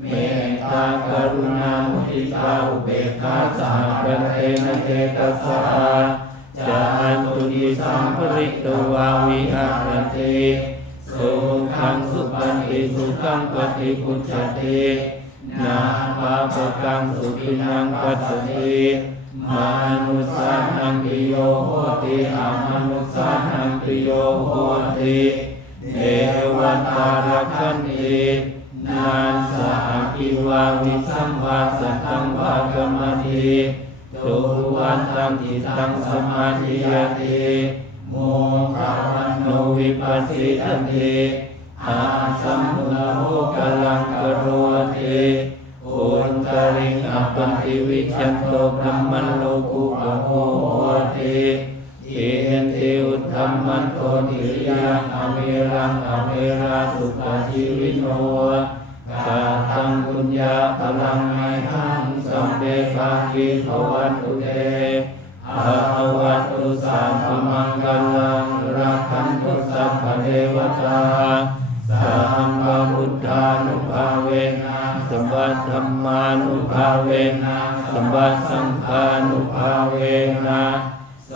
เมตตากรุณามุทิตาอุเบกขาสหปันเตนะเจตัสสะจานตุติสัมปริตวาวิหารติสุขังสุปันติสุขังปฏิปุจจตินาภาปกังสุขินังปัสสติมานุสานังปิโยโหติอามานุสานังปิโยโหติเทวตารักขันตินาสาคิวาวิสัมภาสัตตังภาคมติตุวันตังจิตตังสมาธิยติโมฆะวันโนวิปัสสิตันติอาสัมมุนาโหกลังกโรติอุนตริงอัปปันติวิจันโตบรมมันโลกุปโหติอินทิอุตธัมมัโตติริยังอเวรังอเวราสุปฏิวิโนกาตังปุญญาพลังไมหังสัมเดปาคิภวันตุเตภวัตุสัพพมังคลังรักขันตุสัพพเทวตาสัมมาพุทธานุภาเวนะสัมมาธัมมานุภาเวนะสัมมาสังฆานุภาเวนะโส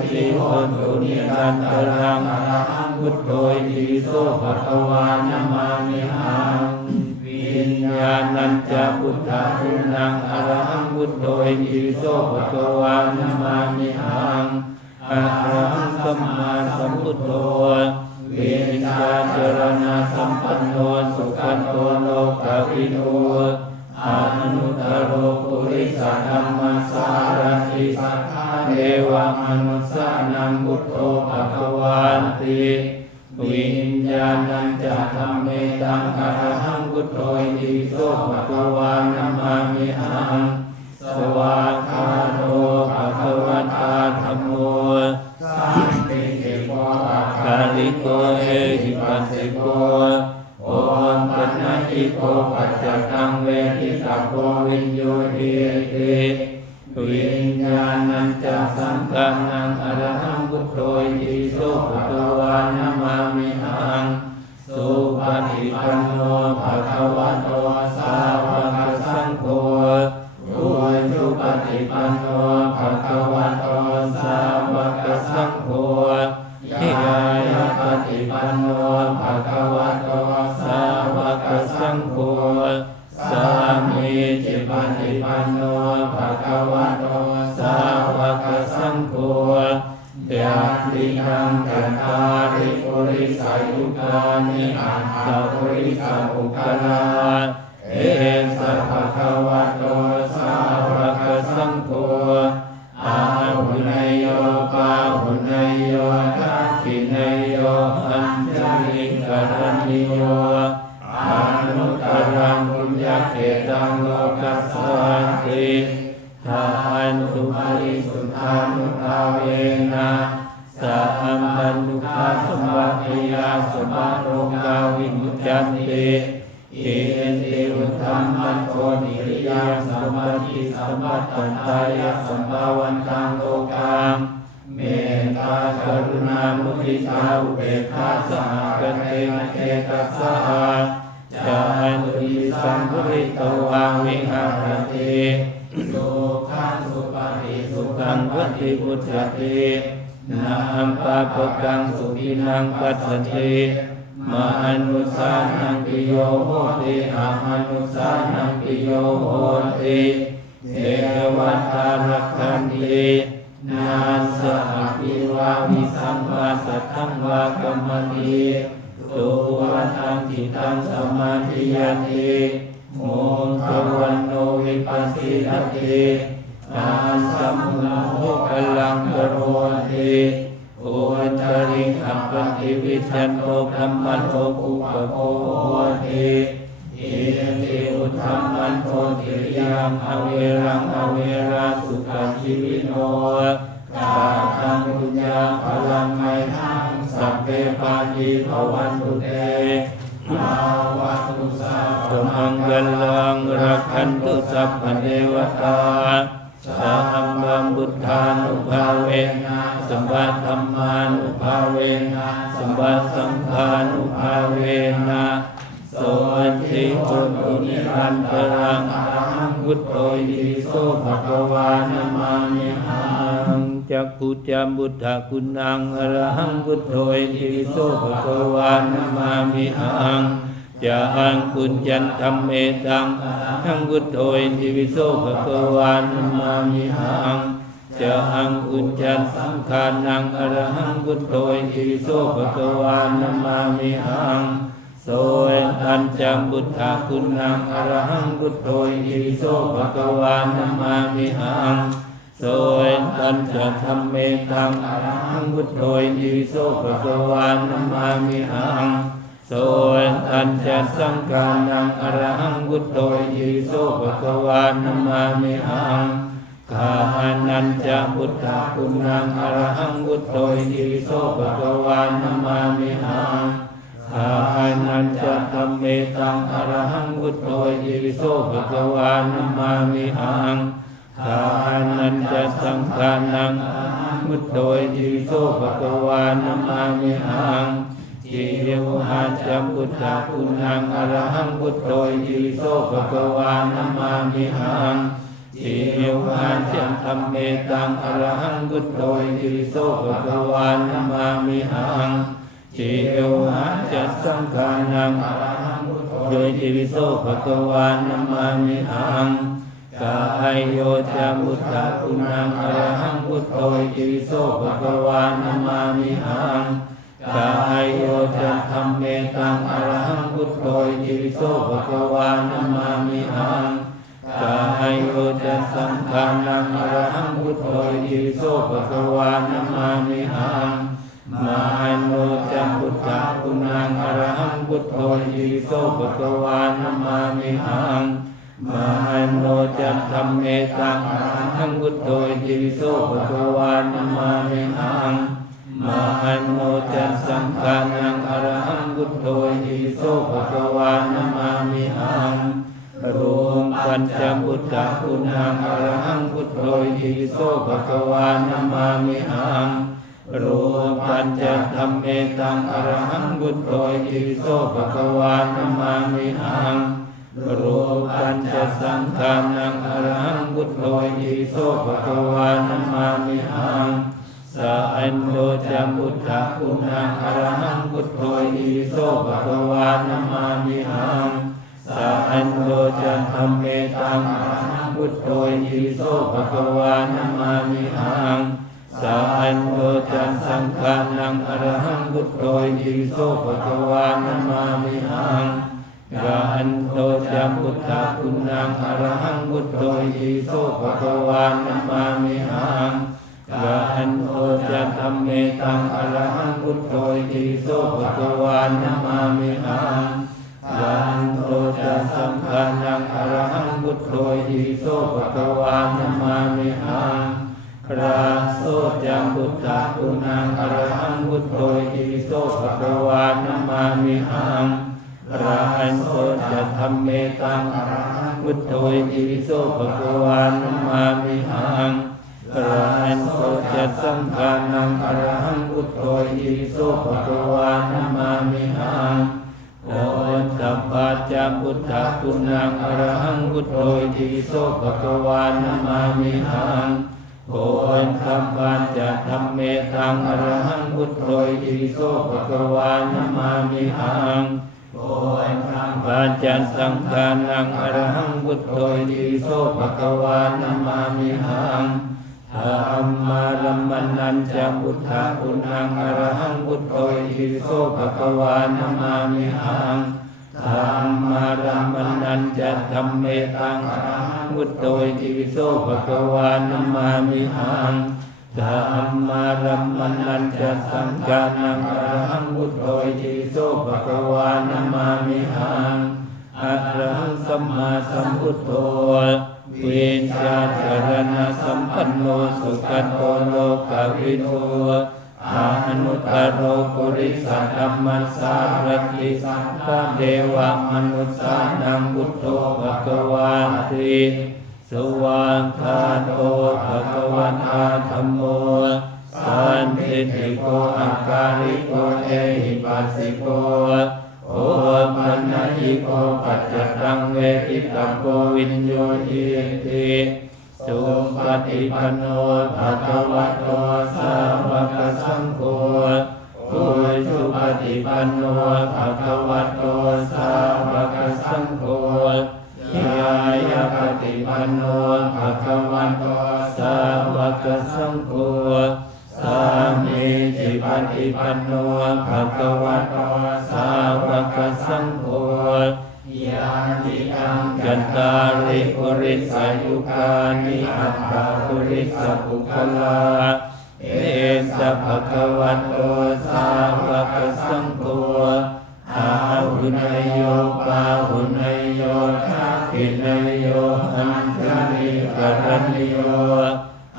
ติโหตุนิรันตรังอะระหังพุทโธอิโสภะคะวานะมามิหังวิญญาณัญจพุทธานุนังอะระหังพุทโธอิโสภะคะวานะมามิหังอะระหังสัมมาสัมพุทโธวิญญาจรณะสัมปันโนสุขันโตโลกวิทูอนุตตโรปุริสธรรมสารติสัทธาเทวมนุสสานังพุทโธภวันติวิญญาณัญจธัมเมตังอะระหังพุทโธอิโสภะคะวานะมามิหังสวากขาโตภะคะวตาธัมโมสันติเกโกกาลิโกเอหิปัสสิโกโอมปนะหิโกปัจจตังเวทิตาโกวิญโยหิติวิญญาณัญจสังฆังอะระหังพุทโธอิโสภะคะวานะมามิหังสุปฏิปันโนภะคะวะโตสาวกสังโฆอุชุปฏิปันโนภะคะวะโตสาวกสังโฆทิยายปฏิปันโนภะคะวะโตสาวกสังโฆสามีจิปฏิปันโนภะคะวะโตสาวกสังโฆยะติทังจันทาริปุริสายุกานิอันตปุริสอุคลาเอสะภะคะวะโตสาวกสังโฆอาหุนายโยปาหุนายโยทักขินายโยอัญชลิกรณิโยอนุตตรังปุญญเขตังโลกัสสาติทานตุปริสุทธานุภาเวนะสัมปันตุกาสัมบัติยาสัมมาโลกาวิมุจจันติอินทิอุตธัมมัโตติริยังสัมปติสัมปัตตันตายะสัมภาวันตังโลกังเมตตากรุณามุทิตาอุเบกขาสหกันเตนะเจตัสสะจานตุติสัมปริตวาวิหารติสุขังสุปฏิสุขังปฏิปุจจตินาปะปะกังสุขินังปัสสติมานุสานังปิโยโหติอามานุสานังปิโยโหติเทวตารักขันตินาสะภิวาวิสัมมาสัทธังวากัมมติตุวันตังจิตตังสมาธิยติโมฆะวันโนวิปัสสิทติอาสัมมุโหกลังกโรติโอจาริงอัปปติวิจันโตพรหมโลกุปโภติอิติอุตธัมมัโตติริยังอเวรังอเวราสุขชีวิโนกาตังปุญญ ยะพลังไมหังสัพเพปานิภวันตุเตอาวัตุสัพพมังคลังรักขันตุสัพพเทวตาสัมมาบุทธานุภาเวนะสัมมาธัมมานุภาเวนะสัมมาสังฆานุภาเวนะโสติโหตุนิรันตรังอะระหังพุทโธอิโสภะคะวานะมามิหังจักขุจามบุทธาคุณังอะระหังพุทโธอิโสภะคะวานะมามิหังจาอังคุญจันธัมเมตังอะระหังพุทโธอิโสภะคะวานะมามิหังจาอังคุญจันสังฆานังอะระหังพุทโธอิโสภะคะวานะมามิหังโสตัญจบุทธาคุณังอะระหังพุทโธอิโสภะคะวานะมามิหังโสตัญจธัมเมตังอะระหังพุทโธอิโสภะคะวานะมามิหังโสตัญจสังฆานังอะระหังพุทโธอิโสภะคะวานะมามิหังกานัญจบุทธาคุณังอะระหังพุทโธอิโสภะคะวานะมามิหังอานันจะธัมเมตังอะระหังพุทโธอิโสภะคะวานะมามิหังอานันจะสังฆานังอะระหังพุทโธอิโสภะคะวานะมามิหังจิเยวหาจัมพุทธาคุณังอะระหังพุทโธอิโสภะคะวานะมามิหังจิเยวหาจัมธัมเมตังอะระหังพุทโธอิโสภะคะวานะมามิหังจิเอวหาจัสสังฆานังอะระหังพุทโธอิโสภะคะวานะมามิหังกายโยจามุตตะคุณังอะระหังพุทโธอิโสภะคะวานะมามิหังกายโยจะธัมเมตังอะระหังพุทโธอิโสภะคะวานะมามิหังกายโยจะสังฆานังอะระหังพุทโธอิโสภะคะวานะมามิหังมาโนจัมพุทธาคุณังอะระหังพุทโธอิโสภะคะวานะมามิหังมาโนจัมธัมเมตังอะระหังพุทโธอิโสภะคะวานะมามิหังมาโนจัมสังฆานังอะระหังพุทโธอิโสภะคะวานะมามิหังรูปปัญจพุทธาคุณังอะระหังพุทโธอิโสภะคะวานะมามิหังรูปัญจธัมเมตังอะระหังพุทโธอิโสภะคะวานะมามิหังรูปัญจสังฆานังอะระหังพุทโธอิโสภะคะวานะมามิหังสันโดจัมพุทธาคุณังอะระหังพุทโธอิโสภะคะวานะมามิหังสันโดจัมธัมเมตังอะระหังพุทโธอิโสภะคะวานะมามิหังสันโดจัมสังฆานังอะระหังพุทโธอิโสภะคะวานะมามิหังกันโตจัมพุทธาคุณังอะระหังพุทโธอิโสภะคะวานะมามิหังกันโตจัมธัมเมตังอะระหังพุทโธอิโสภะคะวานะมามิหังกันโตจัมสังฆานังอะระหังพุทโธอิโสภะคะวานะมามิหังพระโสจัมพุทธาคุณังอะระหังพุทโธอิโสภะคะวานะมามิหังพระโสจะธัมเมตังอะระหังพุทโธอิโสภะคะวานะมามิหังพระโสจะสังฆานังอะระหังพุทโธอิโสภะคะวานะมามิหังโอตัปปะจัมพุทธาคุณังอะระหังพุทโธอิโสภะคะวานะมามิหังโอนคัมปัญจธัมเมตังอะระหังพุทโธอิโสภะคะวานะมามิหังโอนคัมปัญจสังฆานังอะระหังพุทโธอิโสภะคะวานะมามิหังธัมมารัมมนัญจพุทธาคุณังอะระหังพุทโธอิโสภะคะวานะมามิหังธัมมารัมมนัญจธัมเมตังอะระหังพุทโธอิโสภะคะวานะมามิหังธัมมารัมมนัญจสังฆานังอะระหังพุทโธอิโสภะคะวานะมามิหังอะระหังสัมมาสัมพุทโธว วิชชาจารณะสัมปันโนสุขันโตโลกวิทูอานุตตโรปุริสธรรมสารติสัพพะเทวมนุสสานังพุทโธภควาติสุวังคาโตภควตาธัมโมสันทิฏฐิโกอาการิโกเอหิปัสสิโกโอปัญญิโกปัจจตังเวทิตโกวินโยทิติสุปฏิปันโนภะคะวะโตสาวกสังโฆผู้สุปฏิปันโนภะคะวะโตสาวกสังโฆยายาปฏิปันโนภะคะวะโตสาวกสังโฆสามีจิปฏิปันโนภะคะวะโตสาวกสังโฆยาติกังจันตาริปุริสายุคานิอัตตาปุริสปุคลาเอสะภะคะวะโตสาวกสังโฆอาหุนยโยปาหุนยโยทักขินยโยอัญชลิกรัญโย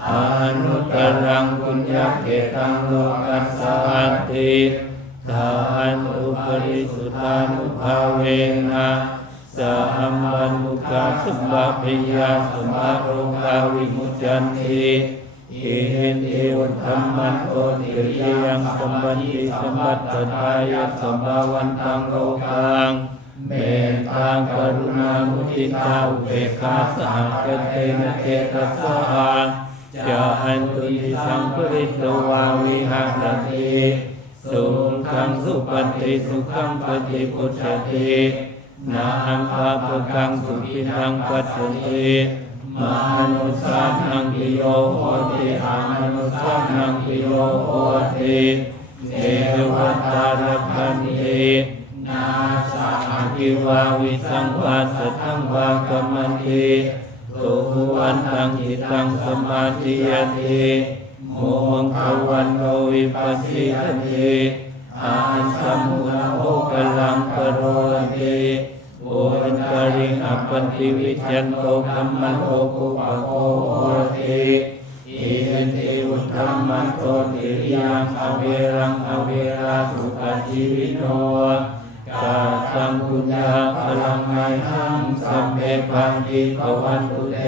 อานุตตรังปุญญเกตังโลกัสสานติทานอุปริสุทธานุภาเวนะสัมปันตุกาสัมบัพพิยาสัมภโรกาวิมุจจันติอินทิวัฏมมันโตติริยังสัมปันติสัมปัตตายะสัมภาวันตังโลกังเมตตังกรุณามุทิตาอุเบกขาสหกเตนะเจตสาจะอันตุติสังปริตวาวิหารติสุขังสุปฏิสุขังปฏิปุจจตินาหังภาปกังสุขินังปัจจติมนุสสานังปิโยโหติอามนุสสานังปิโยโหติเทวตารัพันตินาสาคิวาวิสังวาสทังวากัมมันติตุวันตังหิตังสมาธิยติโมงควันโนวิปัสสิทติอาสัมมุนโภกลังปโรติโออันตริงอปันติวิจันโตคัมมันโตกุปโกโหติอินทิวุฒมมันโตติริยังอเวรังอเวราสุปฏิวิโนกาตังปุญญาพลังไมหังสัมเมปันติภวันตุเต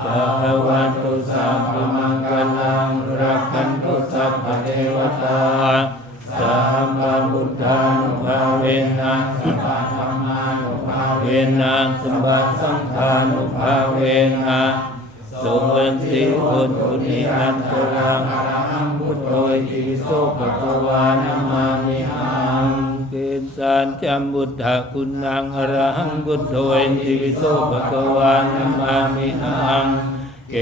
ภะวันตุสัพพมังคลังรักขันตุสัพพเทวตาสัมมาบุตตานุภาเวนะสัมมาธัมมานุภาเวนะสัมมาสังฆานุภาเวนะสุวันติพุทธุนิอันตรังอรหังพุทโธอิติโสภะคะวานะมามิหังกินสานจัมบุตตะคุณังอรหังพุทโธอิติโสภะคะวานะมามิหังเก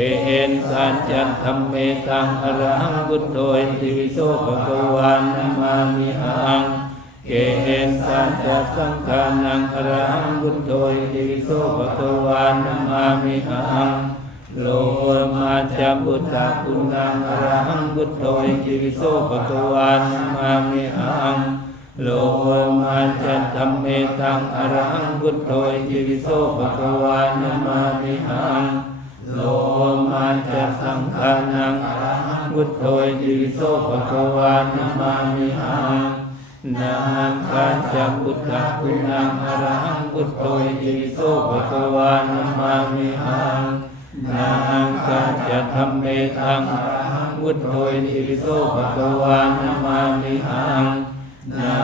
ณฑ์สัจจันธัมเมตังอรหังพุทโธอิติวิโสภะคะวานะมามิหังเกณฑ์สัจจะสังฆานังอรหังพุทโธอิติวิโสภะคะวานะมามิหังโลมาจัมบุตตะคุณังอรหังพุทโธอิติวิโสภะคะวานะมามิหังโลมาจันธัมเมตังอรหังพุทโธอิติวิโสภะคะวานะมามิหังโลมาจัสังฆานังอรหังพุทโธอิติวิโสภะคะวานะมามิหังนาคัจจพุทธะคุณังอรหังพุทโธอิติวิโสภะคะวานะมามิหังนาคัจจธัมเมตังอรหังพุทโธอิติวิโสภะคะวานะมามิหังนา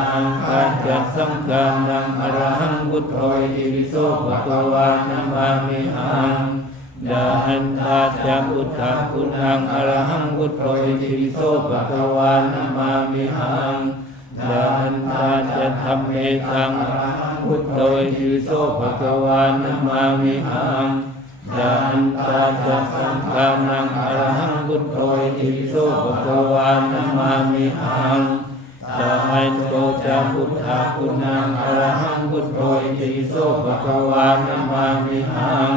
คัจจสังฆานังอรหังพุทโธอิติวิโสภะคะวานะมามิหังดาหันตาจัมพุทธะคุณังอรหังพุทโธอิติวิโสภะคะวานะมามิหังดาหันตาจะธัมเมตังอรหังพุทโธอิติวิโสภะคะวานะมามิหังดาหันตาจะสังฆานังอรหังพุทโธอิติวิโสภะคะวานะมามิหังดาหันโตจะพุทธะคุณังอรหังพุทโธอิติวิโสภะคะวานะมามิหัง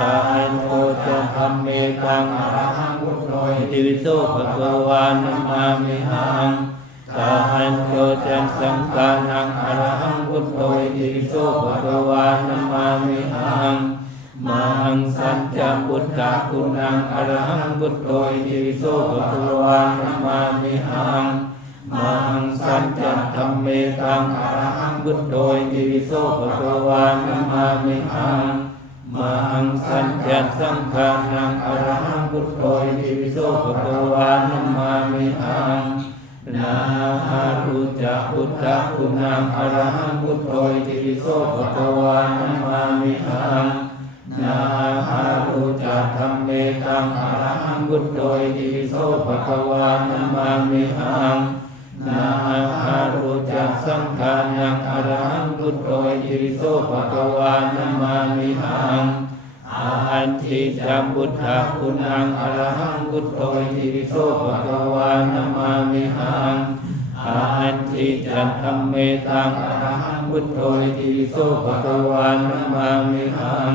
ตาหันโตจะธัมเมตังอรหังพุทโธอิติวิโสภะคะวานะมามิหังตาหันโตจะสังฆานังอรหังพุทโธอิติวิโสภะคะวานะมามิหัง มังสัจจพุทธะคุณังอรหังพุทโธอิติปิโสภะคะวานะมามิหังมังสัจจธัมเมตังอรหังพุทโธอิติปิโสภะคะวานะมามิหังมังสัจจสังฆานังอรหังพุทโธอิติปิโสภะคะวานะมามิหังนาหารุจะพุทธะคุณังอรหังพุทโธอิติปิโสภะคะวานะมามิหังนาหารุจะธัมเมตังอรหังพุทโธอิติปิโสภะคะวานะมามิหังนาหารุจะสังฆานังอรหังพุทโธอิติปิโสภะคะวานะมามิหังอันทิจัมพุทธะคุณังอรหังพุทโธอิติปิโสภะคะวานะมามิหังอันทิจัตธัมเมตังอรหังพุทโธอิติปิโสภะคะวานะมามิหัง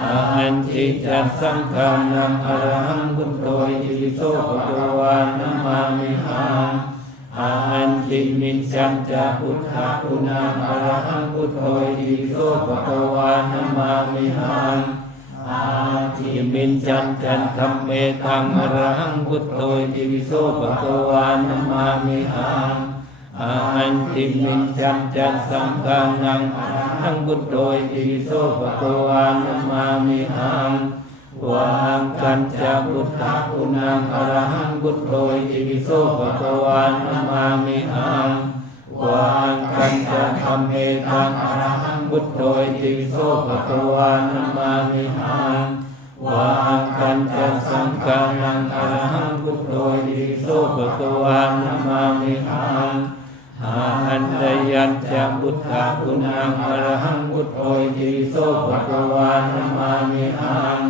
อันทิจัตสังฆานังอรหังพุทโธอิติปิโสภะคะวานะมามิหังอันทิมิจฉันจะพุทธะคุณังอรหังพุทโธอิติปิโสภะคะวานะมามิหังอาทิมินจันจันธัมเมตังอรหังพุทโธอิติปิโสภะคะวานะมามิหังอันทิมินจันจันสังฆานังอรหังพุทโธอิติปิโสภะคะวานะมามิหังวางกันจะพุทธะคุณังอรหังพุทโธอิติปิโสภะคะวานะมามิหังวางกันจะธัมเมตังอรหังพุทโธอิติปิโสภะคะวานะมามิหังวางกันจะสังฆานังอรหังพุทโธอิติปิโสภะคะวานะมามิหังอันใดยันจะพุทธะคุณังอรหังพุทโธอิติปิโสภะคะวานะมามิหัง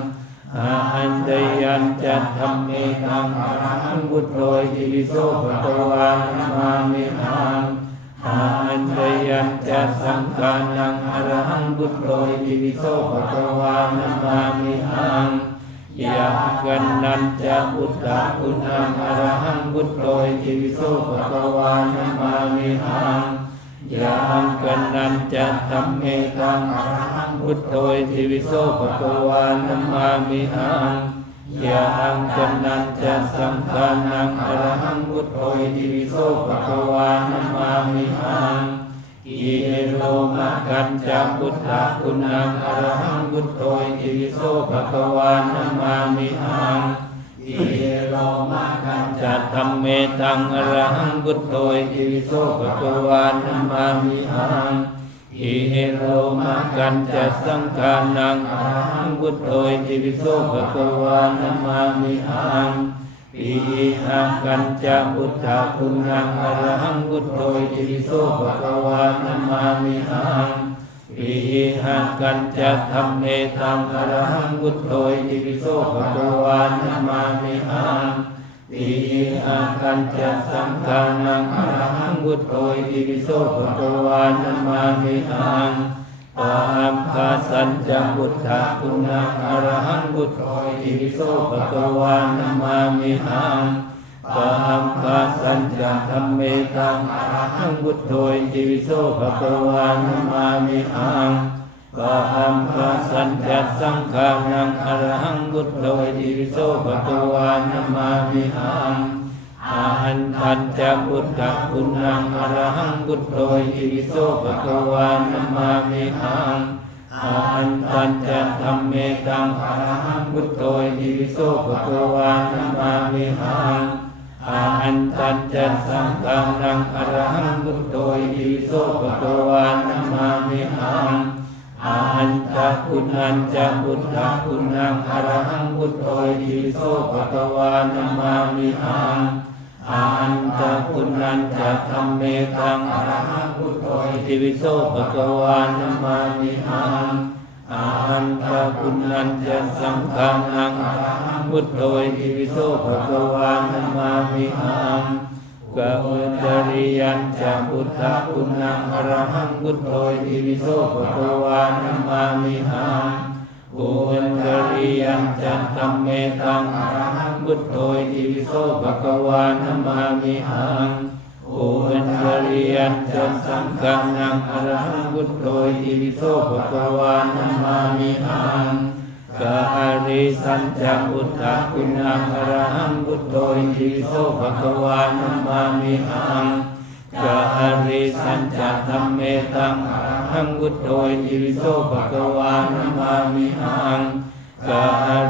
อันใดยันจะธัมเมตังอรหังพุทโธอิติปิโสภะคะวานะมามิหังอันใดยันจะสังฆานังอรหังพุทโธอิติปิโสภะคะวานะมามิหังยากันนันจะพุทธะคุณังอรหังพุทโธอิติปิโสภะคะวานะมามิหังยากันนันจะธัมเมตังอรหังพุทโธอิติปิโสภะคะวานะมามิหังยากันนันจะสังฆานังอรหังพุทโธอิติปิโสภะคะวานะมามิหังอิโรมะกันจะพุทธะคุณังอรหังพุทโธอิติปิโสภะคะวานะมามิหังอิโรมะกันจะธัมเมตังอรหังพุทโธอิติปิโสภะคะวานะมามิหังอิโรมะกันจะสังฆานังอรหังพุทโธอิติปิโสภะคะวานะมามิหังปิหังกันจะพุทธะคุณังอรหังพุทโธอิติปิโสภะคะวานะมามิหังปิหังกันจะธัมเมตังอรหังพุทโธอิติปิโสภะคะวานะมามิหังปิหังกันจะสังฆานังอรหังพุทโธอิติปิโสภะคะวานะมามิหังปามคาสัญจะพุทธะคุณังอรหังพุทโธอิติปิโสภะคะวานะมามิหังปามคาสัญจะธัมเมตังอรหังพุทโธอิติปิโสภะคะวานะมามิหังปามคาสัญจะสังฆานังอรหังพุทโธอิติปิโสภะคะวานะมามิหังอันทันจะพุทธะคุณังอรหังพุทโธอิติปิโสภะคะวานะมามิหังอันทันจะธัมเมตังอรหังพุทโธอิติปิโสภะคะวานะมามิหังอันทันจะสังฆานังอรหังพุทโธอิติปิโสภะคะวานะมามิหังอันตะคุณันจะพุทธะคุณังอรหังพุทโธอิติปิโสภะคะวานะมามิหังอันตะคุณันจะธัมเมตังอรหังพุทโธอิติปิโสภะคะวานะมามิหังอันตะคุณันจะสังฆานังอรหังพุทโธอิติปิโสภะคะวานะมามิหังกะอุตริยันจะพุทธะคุณังอรหังพุทโธอิติปิโสภะคะวานะมามิหังอุตริยันจะธัมเมตังอรหังพุทโธอิติปิโสภะคะวานะมามิหังอุตริยันจะสังฆานังอรหังพุทโธอิติปิโสภะคะวานะมามิหัง กาลิสัจจพุทธคุณังอรหังพุทโธอิติปิโสภะคะวานัมมามิหังกาลิสัจจธัมเมตังอรหังพุทโธอิติปิโสภะคะวานัมมามิหังกา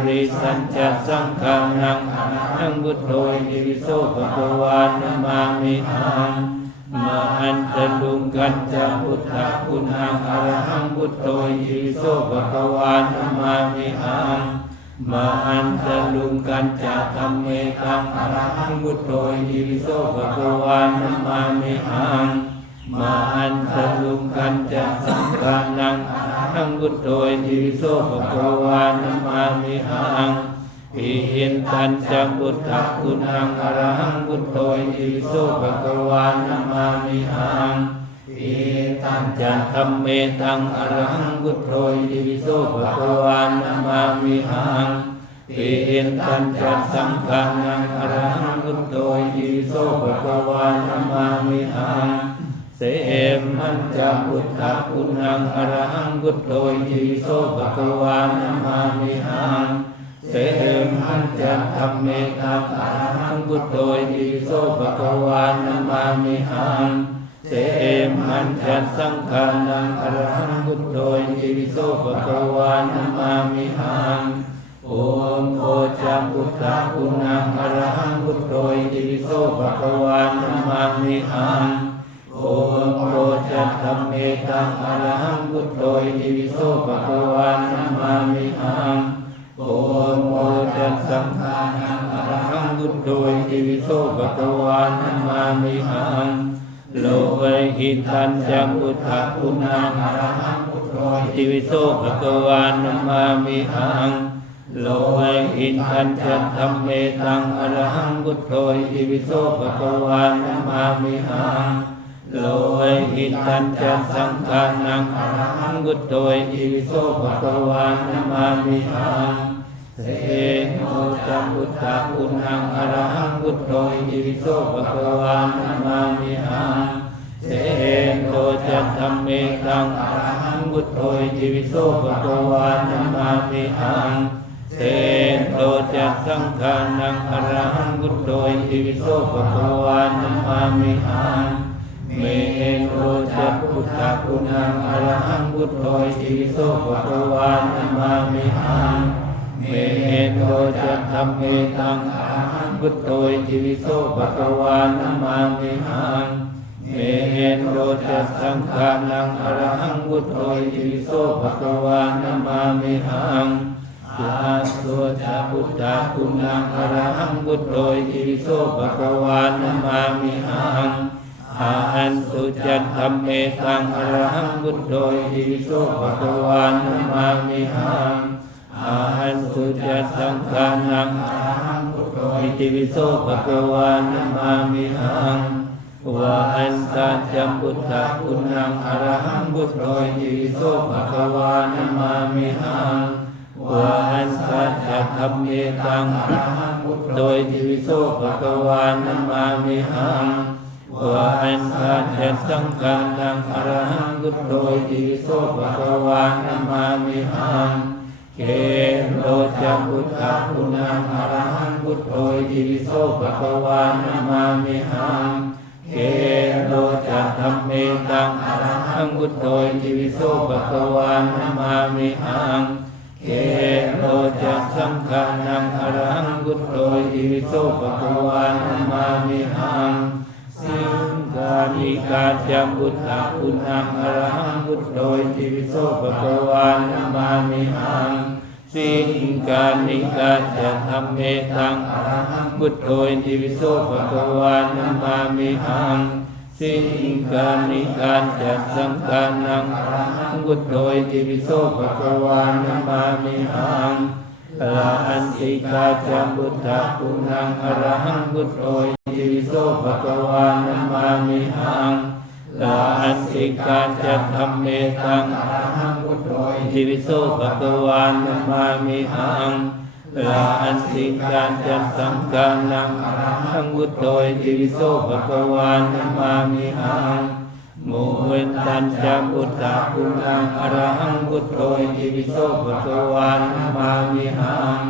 ลิสัจจสังฆานังอรหังพุทโธอิติปิโสภะคะวานัมมามิหังมาอันตลุงกัจจพุทธคุณังอรหังพุทโธอิติปิโสภะคะวานัมมามิหังมาอันตลุงกัจจธัมเมตังอรหังพุทโธอิติปิโสภะคะวานัมมามิหังมาอันตลุงกัจจสังฆานังอรหังพุทโธอิติปิโสภะคะวานัมมามิหังอิหินตัญจพุทธคุณังอรหังพุทโธอิติปิโสภะคะวานัมมามิหังอิตัญจธัมเมตังอรหังพุทโธอิติปิโสภะคะวานัมมามิหังอิหินตัญจสังฆานังอรหังพุทโธอิติปิโสภะคะวานัมมามิหังเสมันจพุทธคุณังอรหังพุทโธอิติปิโสภะคะวานัมมามิหังเสมันจธัมเมตังอรหังพุทโธอิติปิโสภะคะวานัมมามิหังเสมันจสังฆานังอรหังพุทโธอิติปิโสภะคะวานัมมามิหังโอมโอจพุทธคุณังอรหังพุทโธอิติปิโสภะคะวานัมมามิหังโอมโอจธัมเมตังอรหังพุทโธอิติปิโสภะคะวานัมมามิหังโอมโอจัสสังฆานังอรหังพุทโธอิติปิโสภะคะวานัมมามิหังโลเวหิตัญจพุทธคุณังอรหังพุทโธอิติปิโสภะคะวานัมมามิหังโลเวหิตัญจธัมเมตังอรหังพุทโธอิติปิโสภะคะวานัมมามิหังโลเวหิตัญจสังฆานังอรหังพุทโธอิติปิโสภะคะวานัมมามิหังเสโนจัมพุทธคุณังอรหังพุทโธอิติปิโสภะคะวานัมมามิหังเสโนจัตธัมเมตังอรหังพุทโธอิติปิโสภะคะวานัมมามิหังเสโนจัตสังฆานังอรหังพุทโธอิติปิโสภะคะวานัมมามิหังเมโนจัตพุทธคุณังอรหังพุทโธอิติปิโสภะคะวานัมมามิหังเมโนจัตธัมเมตังอรหังพุทโธอิติปิโสภะคะวานัมมามิหังเมโนจัตสังฆานังอรหังพุทโธอิติปิโสภะคะวานัมมามิหังอาโสจะพุทธคุณังอรหังพุทโธอิติปิโสภะคะวานัมมามิหังอาหันตุจัตธัมเมตังอรหังพุทโธอิติปิโสภะคะวานัมมามิหังอาหันตุจัตสังฆานังอรหังพุทโธอิติปิโสภะคะวานัมมามิหังวะอันตัญจพุทธคุณังอรหังพุทโธอิติปิโสภะคะวานัมมามิหังวะอันตัญจธัมเมตังอรหังพุทโธอิติปิโสภะคะวานัมมามิหังวะอันตัญจสังฆานังอรหังพุทโธอิติปิโสภะคะวานัมมามิหังเกโลจะพุทธคุณังอรหังพุทโธอิติปิโสภะคะวานัมมามิหังเกโลจะธัมเมตังอรหังพุทโธอิติปิโสภะคะวานัมมามิหังเกโลจะสังฆานังอรหังพุทโธอิติปิโสภะคะวานัมมามิหังสิงคานิกาจะพุทธคุณังอรหังพุทโธอิติปิโสภะคะวานัมมามิหังสิงคานิกาจะธัมเมตังอรหังพุทโธอิติปิโสภะคะวานัมมามิหังสิงคานิกาจะสังฆานังอรหังพุทโธอิติปิโสภะคะวานัมมามิหังลาอันติกาจะพุทธคุณังอรหังพุทโธอิติปิโสภะคะวานัมมามิหังลาอันติกาจะธัมเมตังอรหังพุทโธอิติปิโสภะคะวานัมมามิหังลาอันติกาจะสังฆานังอรหังพุทโธอิติปิโสภะคะวานัมมามิหัง โมหิตัญจะพุทธะปุมังอรหังพุทโธอิติโสภะคะวานะมามิหัง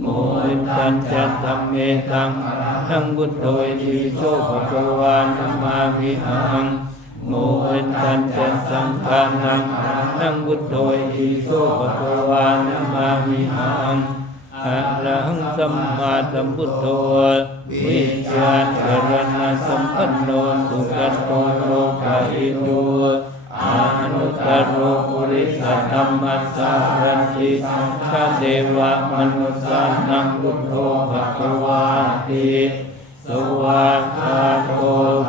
โมหิตัญจะธัมเมตังอรหังพุทโธอิติโสภะคะวานะมามิหังโมหิตัญจะสังฆานังอรหังพุทโธอิติโสภะคะวานะมามิหังอะระหังสัมมาสัมพุทโธวิชชาจรณะสัมปันโนสุขโตโลกาอิโตอานุตตโรปุริสธรรมสารติสังฆเทวะมนุสสานังพุทโธภควาติสวากขาโต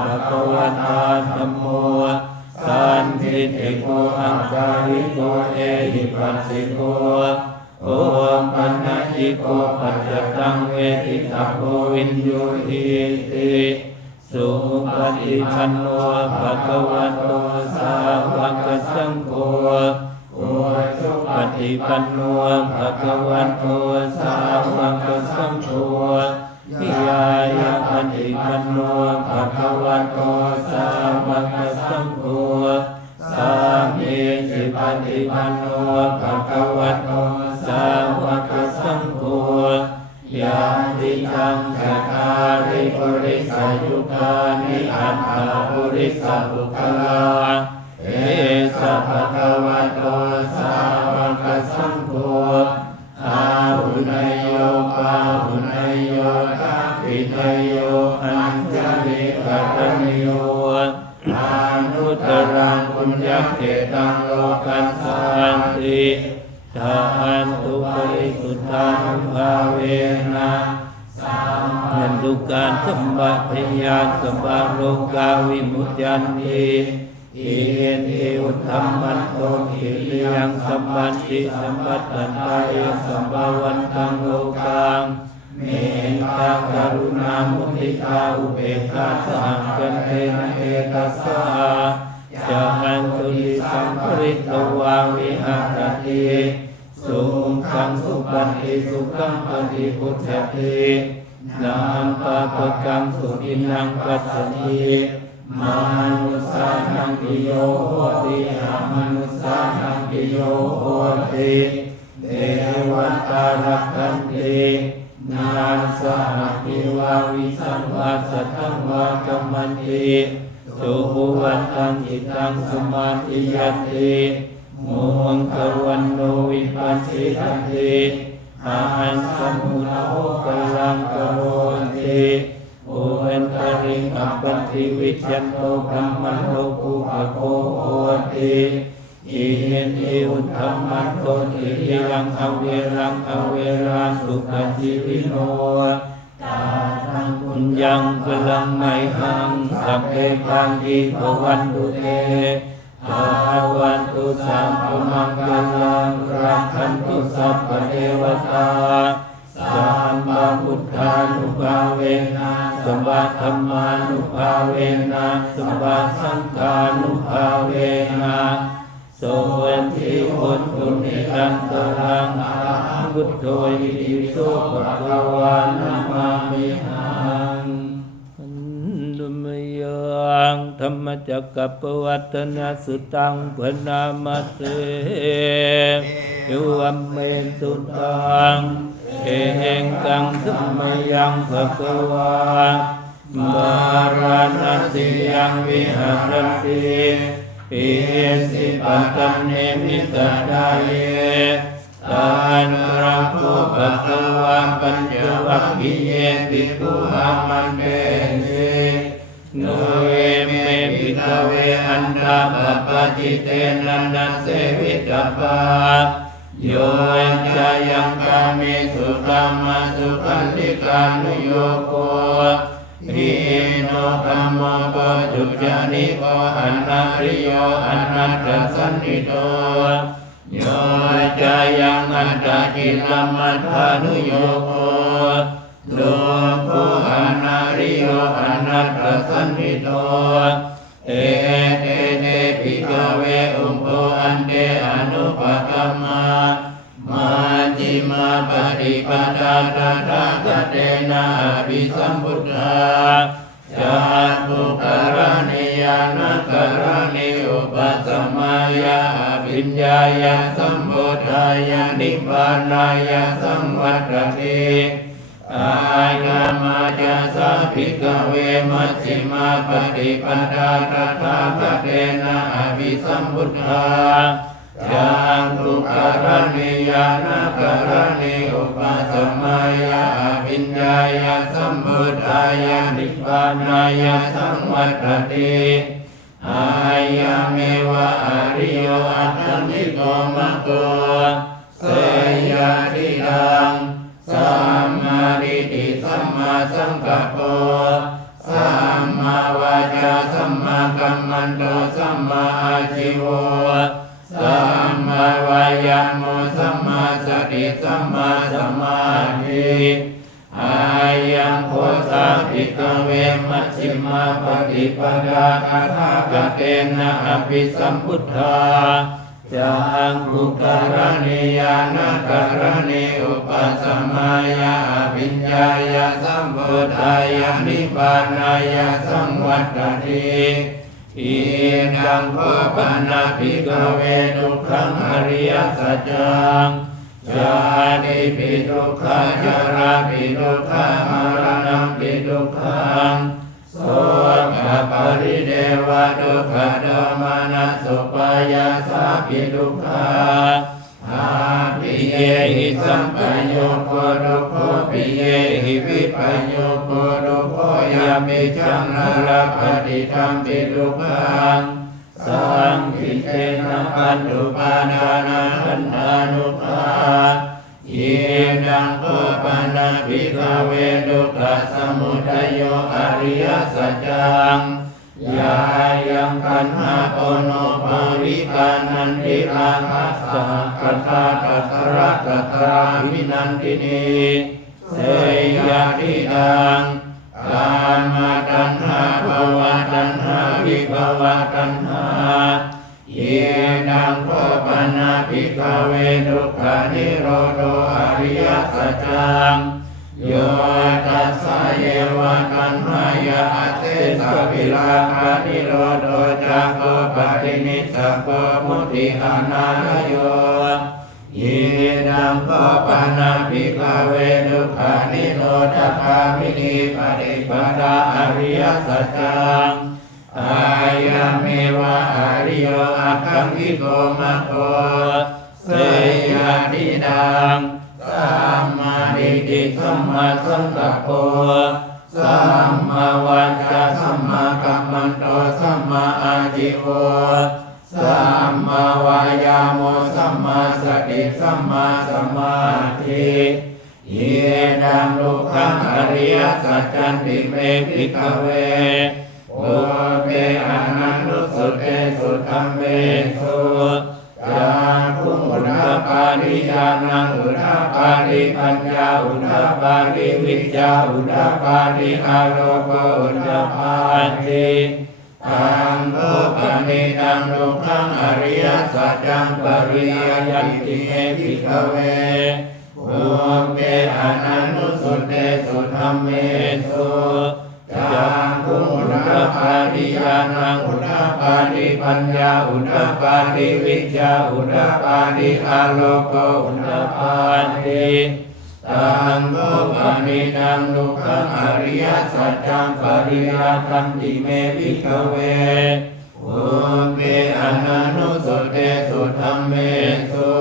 ภควตาธัมโมสันทิติโกอังการิโกเอหิปัสสิโกโอมปัญญิโกปัจจตังเวทิตาโกวินโยทิติสุปฏิปันโนภะคะวะโตสาวกสังโฆโอสุปฏิปันโนภะคะวะโตสาวกสังโฆยายาปฏิปันโนภะคะวะโตสาวกสังโฆสามีจิปฏิปันโนภะคะวะโตสาวกสังโฆยาติจังกตาริปุริสยุคานิอัตถาปุริสบุคลาเอสะภะคะวะโตสาวกสังโฆอาหุนยโยปาหุนยโยทัพพินยโยอัญชลิกตนโยอานุตตรังปุญญเขตังโลกัสสันติทานตุปริสุทธานุภาเวนะยันตุการสัมปะทยาสัมปะโลกาวิมุตยันติอิเทอุธัมมัตโตขิริยังสัมปันติสัมปัตตันตายสัมภวันตังโลกังเมตตากรุณามุทิตาอุเบกขาสังกันเทนะเอตัสสะจาหันตุติสัมปริตวาวิหารติสุขังสุปันติสุขังปฏิพุทธตินัมปะปะกังสุขินังปัสสติมานุสานังปิโยโหติอะมนุสานังปิโยโหติเทวตารักขันตินาสหปิวาวิสัมวาสัทธังวากัมมันติสุหุวันตังจิตังสมาธิยันติมุงควันโนวิปัสสิทันติอาหันสมุทโภกลังกโรติโอเวนตริงอัปปติวิจันโตกัมมันโตภูปโคโหติอิเนติอุตธัมมัตโตติยังอเวรังอเวราสุขจิวิโนตาทังปุญญังพลังไมหังสัพเพปังอิภวันตุเตภวันตุสัพพมังคลังรักขันตุสัพพเทวตาสัมมาพุทธานุภาเวนะสัมมาธัมมานุภาเวนะสัมมาสังฆานุภาเวนะโสวันทิพุทธุนิทันตรังอะระหังพุทโธอิติโสภะคะวานะมามิหังดุมยังธรรมจักกัปวัตตนะสุตังพนามาเสเอวัมเมสุตังเอหังกังสัมมยังภะคะวาบาราณสียังวิหารติปิสิปัตตันเนมิตตาเยตานรังโภภะคะวาปัญจวัคคีย์เยติภูหามันเตเนโนเอเมภิกขเวอันตาปัปปะจิเตนันนัสเสวิตปาโยจายังกามิสุตามาสุขันติกานุโยโกอิโนธัมโมปจุจานิโกอนัตริโยอนัตตสันนิโตโยจายังอันตะกิลมัฏฐานุโยโกโลโกอนาริโยอนัตตสันนิโตเอเตเตภิกขเวอุปโภอันเตอนุปกัมมามาจิมาปฏิปทาตถาคเตนะอภิสัมพุทธาจาตุกรณีย านกรณิอุปสัมมายาอภิญญายาสัมโพธายานิพพานายาสัมวัตติอายามาจาสาภิกเวมัชฌิมาปฏิปทาตถาคเตนะอภิสัมพุทธายังทุกขรณิยานกรณิอุปสัมมายาอภิญญายาสัมโพธายานิพพานายาสัมวัตติอายาเมวะอริโยอัตถิโกมะโกเสยาทิดังสัมมาทิฏฐิสัมมาสังกัปโปสัมมาวาจาสัมมากัมมันโตสัมมาอาชีวสัมมาวายาโมสัมมาสติสัมมาสมาธิอายังโพสาภิกเวมัชฌิมาปฏิปทาตถาคเตนะอภิสัมพุทธาจังกุกรณียานกรณีอุปสัมมายาอภิญญายาสัมโพธายานิพพานายาสัมวัตติอิดังโพปนาภิกเวทุกขังอริยสัจจังชาติปิทุกขาชราปิทุกขามรณะปิทุกขังโสกปริเดวะทุกขโดมานัสสุปายาสาปิทุกขาอาปิเยหิสัมปโยโคทุกโคปิเยหิวิปโยโคทุกโคยามิจังนรปฏิธรรมปิทุกขังสังขิเตนะปันตุปานานาขันธานุภาเยดังโพปนาภิกเวทุกขสมุทัยโยอริยสัจจังยายังขันหาโปโนภาวิกานันติราคัสสะกัตตาตัตระตัตราวินันตินีเสยาทิดังกามตัณหาภวตัณหาวิภวตัณหาเยดังโพปนาภิกเวทุกขานิโรโธอริยสัจจังโยตัสสะเยวะตัณหายาเสสะวิราคะนิโรโธจักโกปฏินิสสะโกมุติอนาลโยเยดังโพปนาภิกเวทุกขานิโรธคามินีปฏิปทาอริยสัจจังอายาเมวะอริโยอัคคังคิโกมะโกเสยาทิดังสัมมาทิฏฐิสัมมาสังกัปโปสัมมาวาจาสัมมากัมมันโตสัมมาอาชีวสัมมาวายาโมสัมมาสติสัมมาสมาธิเยดังทุกขังอริยสัจจันติเมภิกขเวโอเปอนันตุสุเตสุธัมเมสุจาคุอุทธปาริญาณังอุทธปาริปัญญาอุทธปาริวิชชาอุทธปาริอาโลโกอุทธปาติตังโลปนิตังทุกขังอริยสัจจังปริยยันติเมภิกขเวโอเปอนันตุสุเตสุธัมเมสุจาคุอุทธปาริญาณังอุทธปาริปัญญาอุทธปาริวิชชาอุทธปาริอาโลโกอุทธปาติตังโลปนิตังทุกขังอริยสัจจังปริยันติเมภิกขเวโอเปอนันตุสุเตสุธัมเมสุ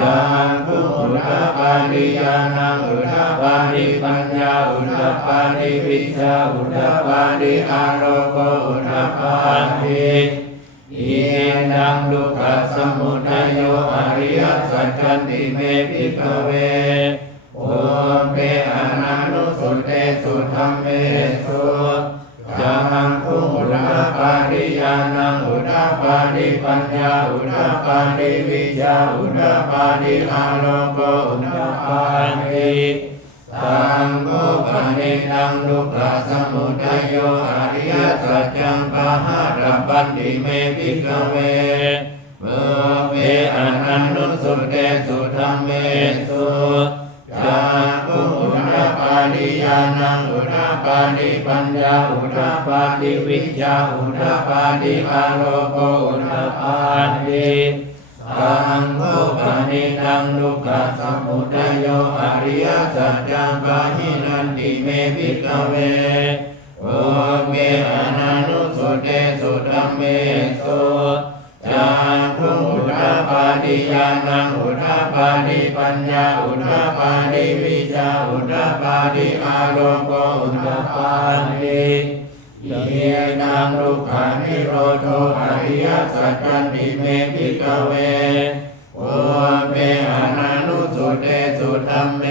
จาคุอุทธปาริญาณังอุทธปาริปัญญาอุทธปาริวิชชาอุทธปาริอาโลโกอุทธปาติเยดังทุกขสมุทัยโยอริยสัจจันติเมภิกขเวโอเปอนันตุสุเตสุธัมเมสุจังคุอุทธปาริญาณังอุทธปาริปัญญาอุทธปาริวิชชาอุทธปาริอาโลโกอุทธปาติตังโลปนิตังทุกขสมุทัยโยอริยสัจจังปะหะระปันติเมภิกขเวโอเปอนันตุสุเตสุธัมเมสุจาคุอุทธปาริญาณังอุทธป ปาดิปัญญาอุทธปาดิวิชชาอุทธปาดิอาโลโกอุทธปาดิตังโภปนิตังทุกขสมุทัยโยอริยสัจจังปะหินันติเมภิกขเวโอเมอนันุสุเตสุธัมเมสุจาคุอุทธปาดิญาณังอุทธปาดิปัญญาอุทธปาดิวิชชาอุทธปาดิอาโลโกอุทธปาดิเยนังทุกขานิโรธอริยสัจจันติเมภิกขเวโอเมอนันุสุเตสุธัมเม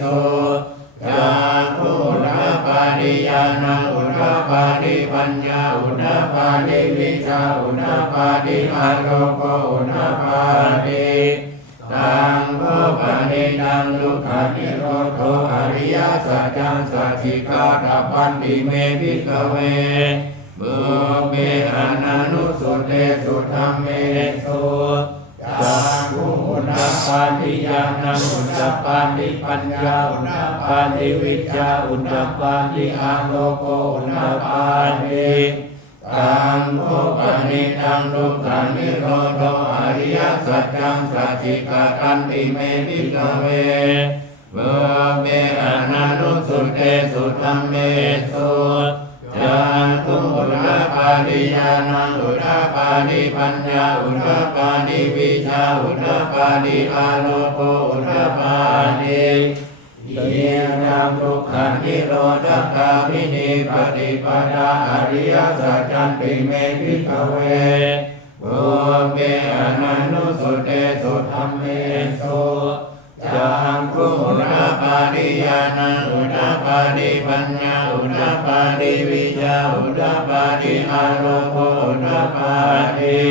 สุจาคุอุทธปาดิญาณังอุทธปาดิปัญญาอุทธปาดิวิชชาอุทธปาดิอาโลโกอุทธปาดิตังโภปนิตังทุกขานิโรธอริยสัจจังสัจฉิกาตัปปันติเมภิกขเวบุเปอนันุสุเตสุธัมเมสุจาคุอุทธปาดิญาณังอุทธปาดิปัญญาอุทธปาดิวิชชาอุทธปาดิอาโลโกอุทธปาดิตังโภปนิตังทุกขานิโรธอริยสัจจังสัจฉิกาตันติเมภิกขเวบุเปอนันุสุเตสุธัมเมสุจาคุอุทธปาดิญาณังอุทธปาดิปัญญาอุทธปาดิวิชชาอุทธปาดิอาโลโกอุทธปาดิเยนังทุกขานิโรธคามินีปฏิปทาอริยสัจจันติเมภิกขเวโอเมอนันุสุเตสุธัมเมสุจางคุอุทธปาดิญาณังอุทธปาดิปัญญาอุทธปาดิวิชชาอุทธปาดิอาโลโกอุทธปาดิ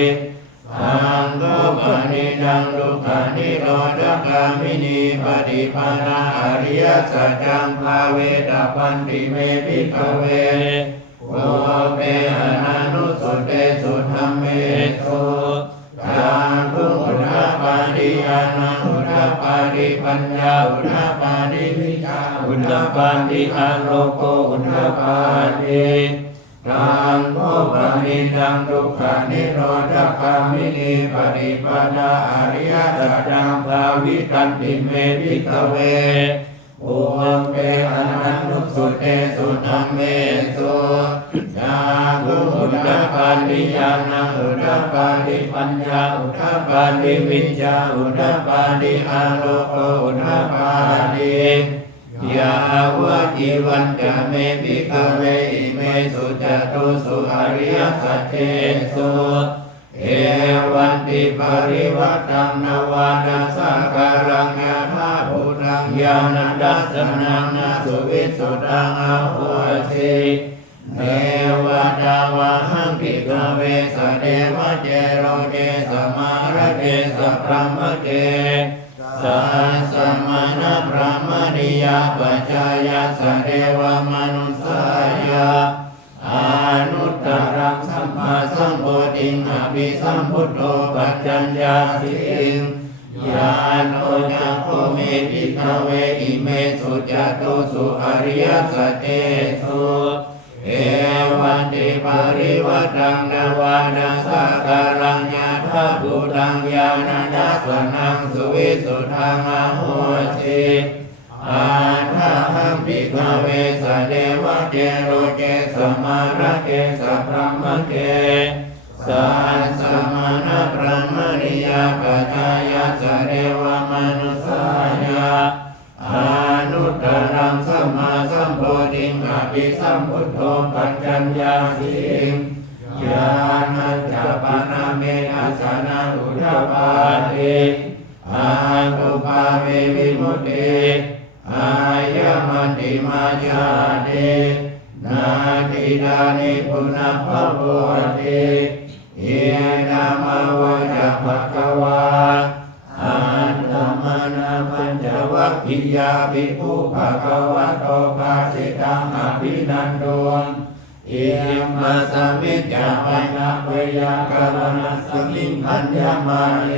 ตังโภปนิตังทุกขานิโรธคามินีปฏิปทาอริยสัจจังภาเวตปันติเมภิกขเวโอเปอนันุสุเตสุธัมเมสุจาคุอุทธปาดิญาณังอุทธปาดิปัญญาอุทธปาดิวิชชาอุทธปาดิอาโลโกอุทธปาดิตังโภปนิตังทุกขานิโรธคามินีปฏิปทาอริยสัจจังภาวิตันติเมภิกขเวโอเปอนันตุสุเตสุธัมเมสุจาคุอุทธปาดิญาณังอุทธปาดิปัญญาอุทธปาดิวิชชาอุทธปาดิอาโลโกอุทธปาดิยาวะจีวันจะเมภิกขเวอิเมสุจตุสุอริยสัจเจสุเอวันติปริวัตตังนวาดัสสะการังยาธาภูตังญาณดัสสนังนาสุวิสุทธังอาโหสิเนวตาวะหังภิกขเวสเดวะเจโรเจสมาระเจสพรหมเจสัสมณพรหมนิยาปัจจายาสเดวมนุสายาอนุตตรังสัมมาสัมโพธิงอภิสัมพุทโธปัจจัญญาสิงญาโนจักโคเมภิกขเวอิเมสุจตุสุอริยสัจเจสุเอวันติปริวัตตังนวาดัสสะการังญาธาภูตังญาณดัสสนังสุวิสุทธังอาโหสิอาทาหังภิกขเวสเดวะเจโรเจสมาระเจสพรหมเจสัสมณพรหมนิยาปัจจายาสเดวมนุสายาอนุตตรังสัมมาสัมโพธิงอภิสัมพุทโธปัจจัญญาสิงญาณัญจปานาเมอัสสนาอุทธปาติอานุภาเววิมุตติอายมันติมาจาเดนาติดานิปุณภโวติเยนามาวะจะภควาอันธรรมนาปัญจวัคคียาภิกขุภควะโตภาสิตังอภินันโดนอิมัสสมิจจาวันะเวยากรณัสสมิงพัญญมาเน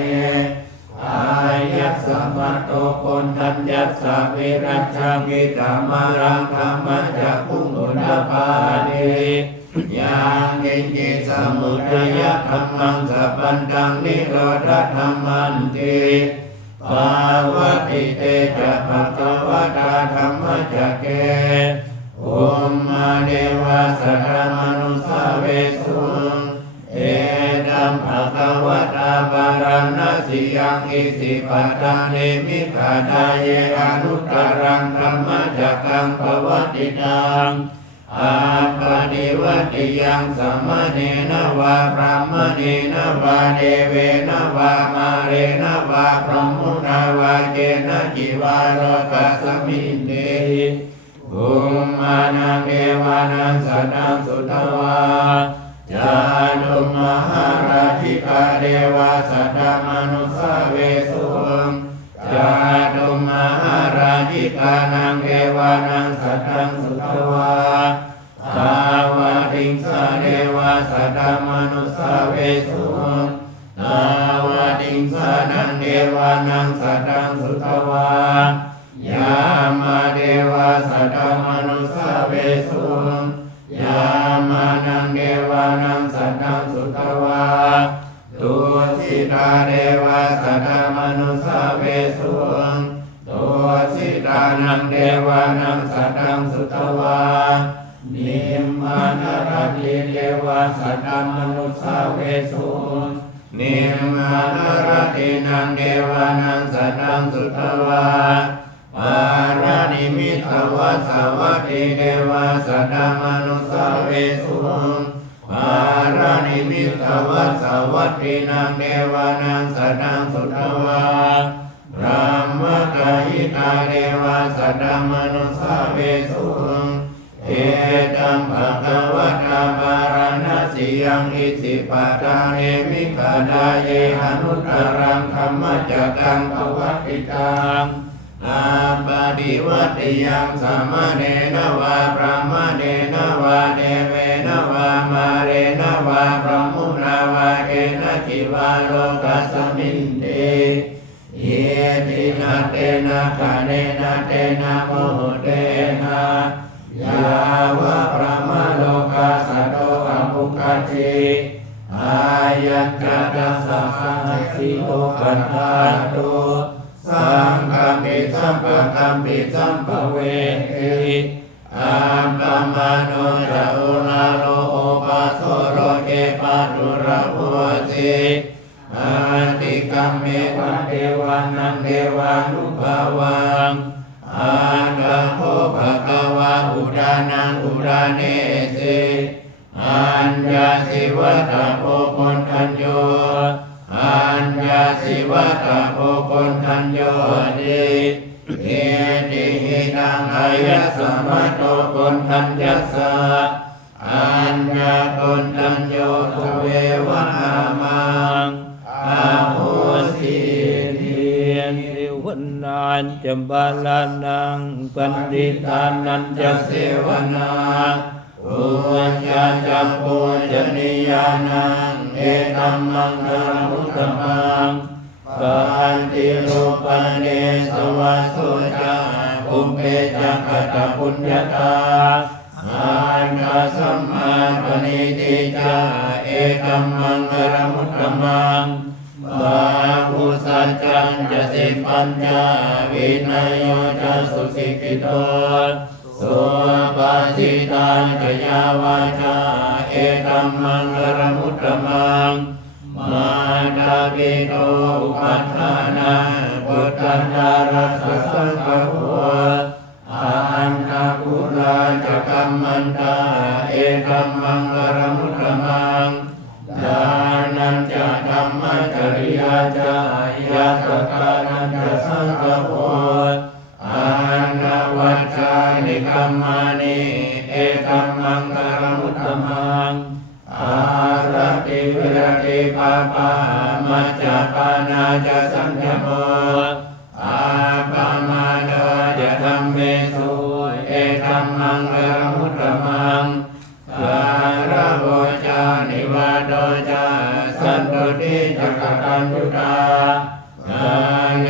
อาย ยัสสะมัตโตคนทัญญัสสะวิรัชชังกิตามารังธรรมจักขุงอุดปานิยังกินจิสมุทัยธัมมังสัพพันตังนิโรธธัมมันติภาวติเตจะภะคะวะตาธัมมจักเกอุมมาเดวะสัทธมนุสาเวสุเอตัมภะคะวะตาปาราณสียังอิสิปัตตานิมิขดาเยอนุตตรังธัมมจักขังภวติตังอาปะนิวัติยังสัมมาเนนะวะพรหมเนนะวะเดเวนะวะมาเรนะวะพรหมุนาวะเกนะจิวาโลกัสสมินเตภูมานังเอวานังสัตตังสุตวาจานุมหาราชิกาเดวะสัตตมนุสาเวสุจานุมหาราชิกานังเอวานังสัตตังสุตวาสาวติงสาเดวะสัตตมนุสาเวสุสาวติงสานังเอวานังสัตตังสุตวายามาเดวะสัตตมนุสาเวสุยามานังเดวานังสัตตังสุตวาตุสิตาเดวะสัตตมนุสาเวสุตุสิตานังเดวานังสัตตังสุตวานิมมานรติเดวะสัตตมนุสาเวสุนิมมานรตินังเดวานังสัตตังสุตวาปารานิมิตวะสวัสดิเดวะสัตตมนุสาเวสุปารานิมิตวะสวัสดินังเดวานังสัตตังสุตวาพระมกหิตาเดวะสัตตมนุสาเวสุเอตัมภะคะวะตาปาราณสียังอิสิปัตตาเนมิขดาเยอนุตตรังธัมมจักขังภวติตังอาปะดิวัติยังสัมมาเนนะวะพระมเนนะวะเดเวนะวะมาเรนะวะพรหมุนาวะเกนะจิวาโลกัสสมินเตเยตินะเตนะคะเนนะเตนะโมเตนะยาวะพระมโลกัสสะโตอภุคติอายัญจตัสสะสังสิโลกัตถาตุสังฆปิสัมปะกัมปิสัมปะเวทิอัปปมาโนจะอุลาโลโอปัสโสโรเกปัตุระโหติอาติกัมเมวะเทวานังเทวานุภาวังอานาโภภะคะวะอุดานังอุดาเนสิอัญญาสิวัตะโพปุณทัญโยอัญญาสิวัตะโพปุณทัญโยติเอติหิตังอายัสสะมัตโตปุณทัญญัสสะอัญญาปุณทัญโยตุเววะอามังอาโหสิวันนันจบาลานังปันติทานันจะเสวนาอุญญาจัปปุจนิยานังเอตัมมังคามุตตมังปันติรูปันเนสวัสสุจาอุเปจักขตปุญญาตาอานาสัมมาปณิติจาเอตัมมังคามุตตมังบาหุสัจจัญจะสิปัญญาวินัยโยจะสุสิกิโตสุปาสิตัญจะยาวาจาเอตัมมังคารมุตตมังมาดาปิโตอุปัฏฐานาปุตตัญญารัสสะสังฆโหอันนาคุลาจะกัมมันตาเอตัมมังคารมุตตมังดานันจะธัมมจริยาจายาตกานันจะสังฆโหอานาวัจจานิกัมมานิเอตัมมังคารมุตตมังอารติวิรติปาปามัจจปานาจะสังฆโมอาปามาโนจะธัมเมสุเอตัมมังคารมุตตมังการะโวจานิวาโดจาสันตุติจักขันตุตากาเล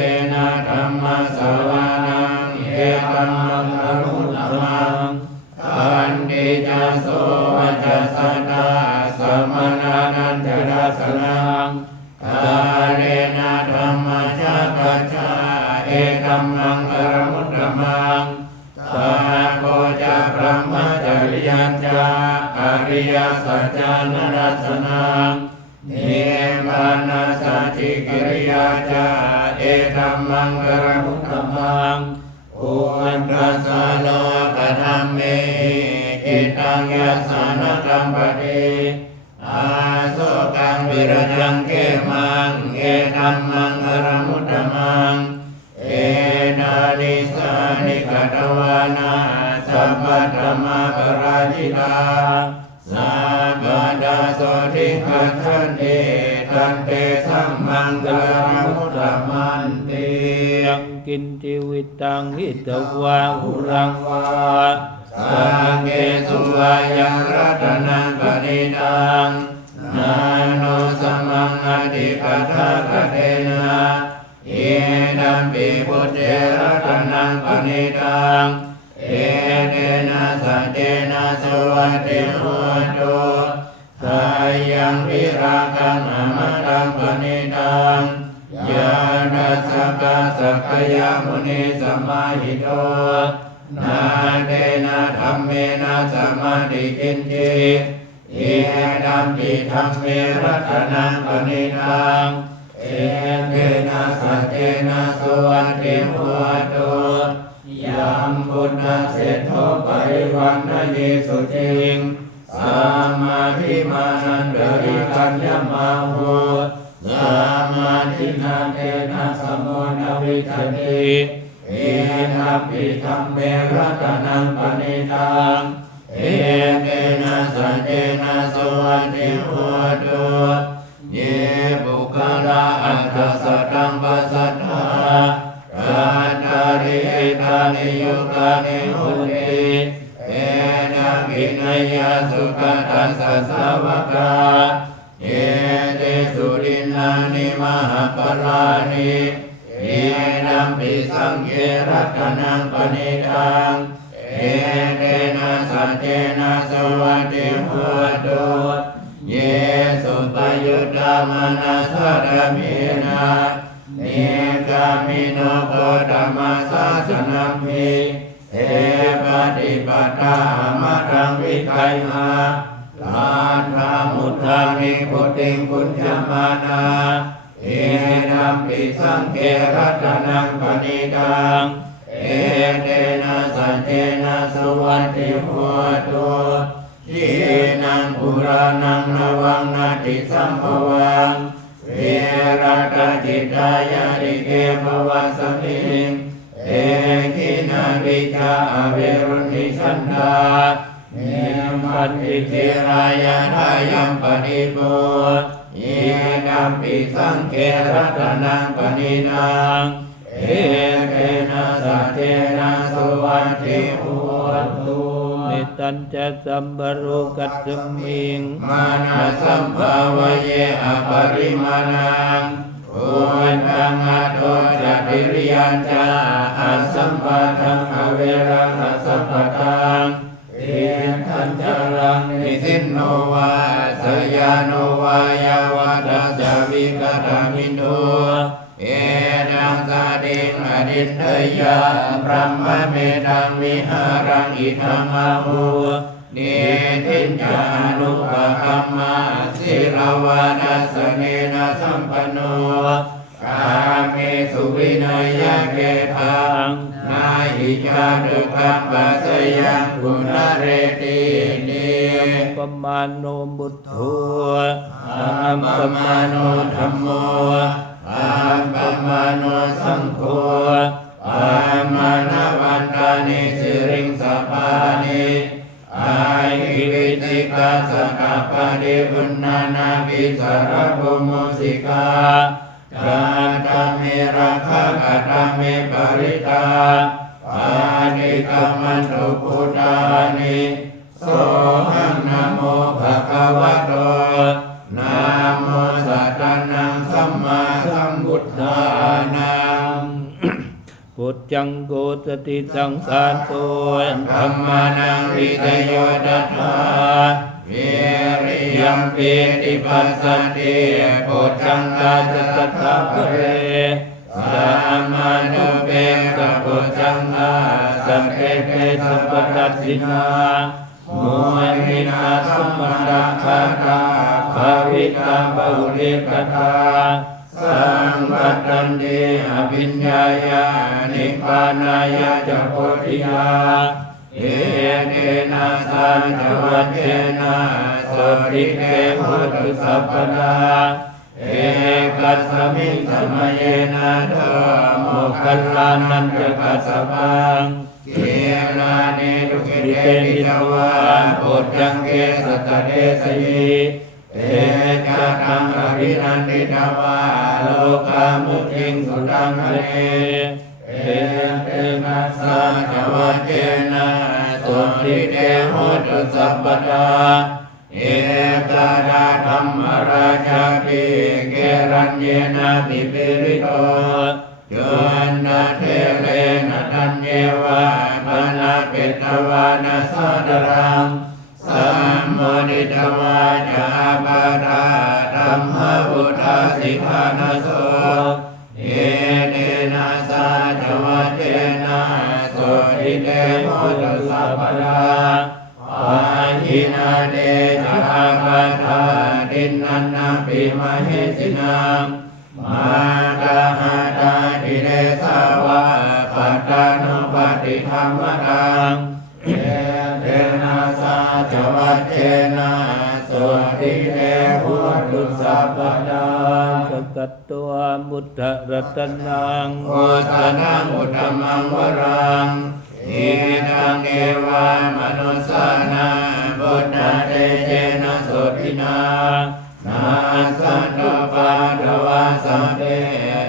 มนานันจรัสนังกาเลนะธัมมจักขัจฉาเอตัมมังกรมุตตมังสาโคจะพระมจริยัญจาอริยสัจจานรัสนังนิพพานัสสัจจิกิริยาจาเอตัมมังกรมุตตมังอุปัสสะโลกธรรมเมอิตังยัสสนกัมปติอาโสกังวิรัจังเกมังเอตัมมังกรมุตตมังเอนานิสานิกัตวานาสัพพธรรมปราชิตาสัพพดาโสทิคัจฉันติตันเตสัมมังกรมุตตมันติยังกินจิวิตังหิตวาหุรังวาสังเกสุวายังรัตนังปณิตังนาโนสมังอธิปัฏฐกเทนะเอดัมปิพุทเถรัตนังปณิตังเอเตนะสัจเจนะสวัสดิโหตุสายังวิราคังอมตังปณิตังญาณสักกะสักขยมุนิสัมมาหิโตนาเตนะธัมเมนะสัมมาทิกินจิเอดัมปิธัมเมรัตนังปณิตังเอเตนะสัจเจนะสวัสดิโหตุยัมพุทธเศรษฐโปริวันนะเยสุจิงสัมมาทิมานันเดริกัญญมาโหสัมมาทินาเตนะสมโมนะวิจติเอนะปิธัมเมรัตนังปณิตังเอเตนะสัจเจนะสวัสดิโหตุเยบุคลาอัตถสัตตังปัสสัทธาราตาริตานิยุกานิโหติเอนะกินยาสุขตัสสะสาวกาเยเตสุรินานิมหาปรานิเอนัมปิสังเกรัตนังปณิตังเอเตนะสัจเจนะสวัสดิโหตุเยสุปยุตตามนัสสะธรรมินาเนกามิโนโพธัมมัสสะสนัมภิเอปฏิปัตตามะตังวิคัยหาลาธามุทานิพุทธิพุทธมานาเอนัมปิสังเกรัตนังปณิตังเอเตนะสัจเจนะสวัสดิโหตุยีนังปุรานังนวังนาติสัมภวังเวรัตจิตายาริเกภวะสมิงเอกินาวิกาอเวรุณิชันดาเนมัตติเทรายาทายัมปฏิโภเยนัมปิสังเกรัตนังปณิตังเอเกนะสัจเจนะสวัสดิโหตุนิตัญจะสัมปรุกัสสมิงมานะสัมภาวะเยอปริมาณังโอทังอโตจะปิริยัญจาอัสสัมปะทังอเวรังอัสสัมปะทังเอทัญจารังนิสินโนวาสยาโนวายาวาทัสสะวิกตามิโนเอนังสาดิงอดินเทยาพรหมเมตังวิหารังอิทัมะโหเนติญญานุปกัมมาสิรวานัสเนนะสัมปันโนกาเมสุวินัยเกทังนาหิจาตุกัมปัสยังกุณเรติเนปมาโนบุตโธอัมปมาโนธัมโมอัมปมาโนสังโฆอัมมานาวันตานิสิริงสัพพานิอาหิวิติกาสกปะเดบุญนานาภิสารภูมุสิกากาตเมราคะกาตเมปริตาปานิกามันตุพุทธานิโสหังนะโมภะคะวะโตนะโมสัตตานังสัมมาสัมพุทธานังพุทธังโกสติสังสารโตธัมมานังวิทโยตัสสะเวริ ยัมปิติปัสสันติโพชังกาจัตตะภเรสัมมานุเปกะโพชังอาสัพเพเตสัพพทัสสินามุนินาสัมมาราคาตาภาวิตาภุเรกตาสังกัตตันติอภิญญายานิพพานายาจะโพธิยาเอเนนะสันจวัจเจนะโสติเกโหตุสัพพดาเอกัสสมิงสมัยนะธรรมโมคัลลานันจะกัสสปังเกลาเนตุเกเตติตวะโพจังเกสัตตะเดสยิเตจัตตังอภินันติตวะโลกามุจิงสุตังคะเนเอเตนะสัจวัจเจนะโสติเกโหตุสัพพดาเอกาดาธัมมราชาภิเกรัญเยนะปิปิริโตโยนะเทเลนะทัญเยวะปนะเปตวานะสาดรังสัมโมนิตวาจาปาทาธัมมพุทธาสิกขานะโสเอเนนะสัจวัจเจนะโสติเตโหตุสัพพดาปาหินาเดชะปาทาดินนันนาปิมเหสินามาตาหาตาทิเรสาวะปัตตานุปฏิธรรมตังเอเตนะสัจวัจเจนะโสติเตโหตุสัพพดาสกัตตัวมุตตะรัตนังโอตนะมุตตมังวรังอิทังเอวามนุสสานาบุตตะเตเจนะโสตินานาสันโตปาทวาสัมเป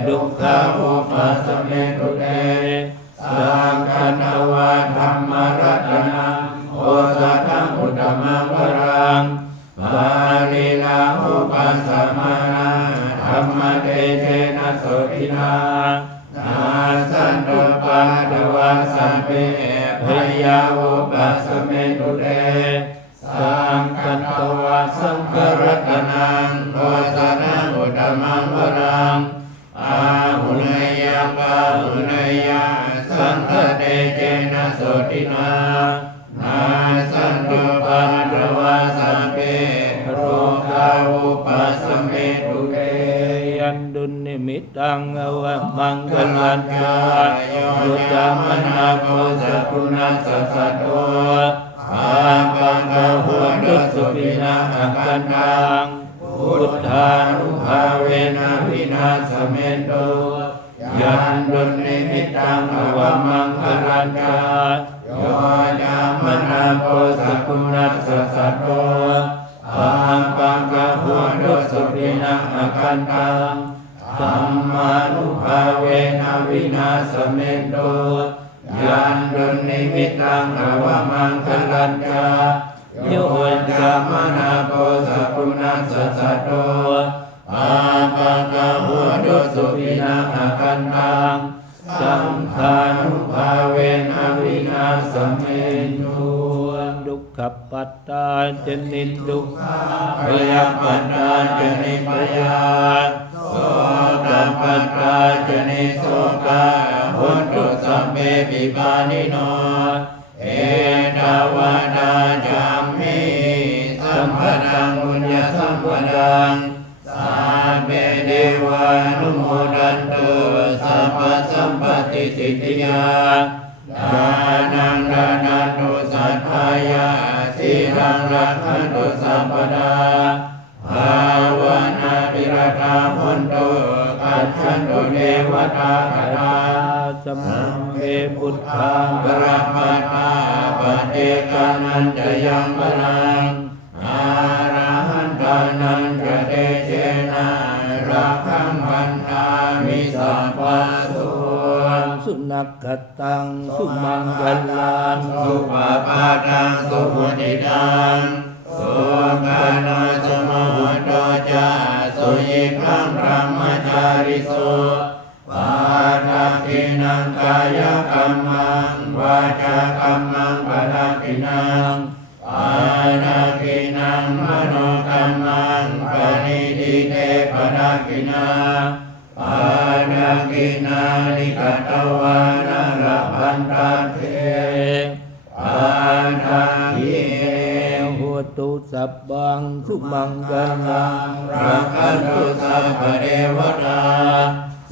ดุขะอุปัสสเมตุเตสังฆนวะธรรมรัตนังโอสัทธังอุตตมังวรังปาลิลาอุปัสสมานาธรรมเตเจนะโสตินานาสันโตปาทวาสัมเปพยาอุปัสสเมตุเตสังฆนวะสังฆรัตนังโอสัทธังอุตตมังวรังอาหุเนยะปาหุเนยะสังฆเตเจนะโสตินานาสันโตปาทวาสัมเปโรคาอุปัสสเมตุเตยันดุนิมิตังอวะมังคลัญจายโยจามนาโพสกุณัสสะโตอาปังกะหัวดุสุปินะอักขันตังพุทธานุภาเวนะวินาศเมโตยันดุนิมิตังอวะมังคลัญจายโยจามนาโพสกุณัสสะโตอาปังกะหัวดุสุปินะอักขันตังสัมมานุภาเวนะวินาศเมโตยันดุนิมิตังอวะมังคลัญจายโยจามนาโพสกุณัสสะโตอาปังกะหัวดุสุปินะอักขันตังสังฆานุภาเวนะวินาศเมโตดุขขัปปัตตาเจนิดุขะพยาปัตตาเจนิพยาโสกปัตตาเจนิโสกะโหตุสัพเพปิปานิโนเอตาวาดาจัมมิสัมปตังบุญญสัมปตังสัพเพเทวานุโมดันตุสัพพสัมปติสิทธิยาดานังดานันตุสัทธายาสีรังรักขันตุสัพพดาภาวนาปิรตาหุนตุกัจฉันตุเทวตาคตาสัมเภพุทธาปรัมปตาปเจกานันจะยังพลังอาระหันตานันจะเตเจนะรักขังพันธามิสัพพะสุสุนักขตังสุมังคลังสุปปาทังสุพุนิตังสุกานาสมโหโตจาสุยิคังพรหมจาริโสปาทักขินังกายกัมมังวาจากัมมังปทักขินังปาทักขินังมโนกัม ติเตปนากินาปานากินานิกตวานารพันตาเทปานาทิโหตุสัพพังสุมังคลังรักขันตุสัพพเทวตา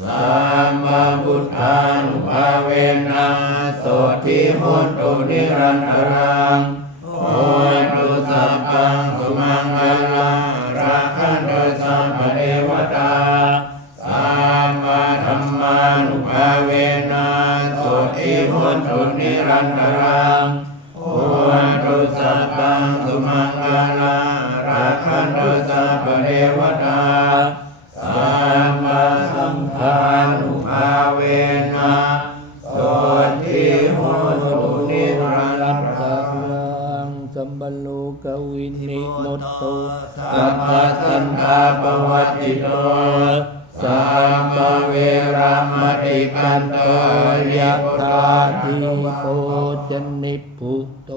สัมมาพุทธานุภาเวนะโสทิโหตุนิรันตรังโหตุสัพพังสุมังคลังรักขันตุสัพพเทวตาสัมมาธัมมานุภาเวนะโสทิโหตุนิรันตรังโหตุสัพพังสุมังคลังรักขันตุสัพพเทวตาสัมมาสังฆานุภาเวนะโสทิโหตุนิรันตรังสัมบัลโลกวินิโมตโตสัพพสันตาปวัตติโตสัมภเวรามติกันโตยัตถาทิโกจนิพุโต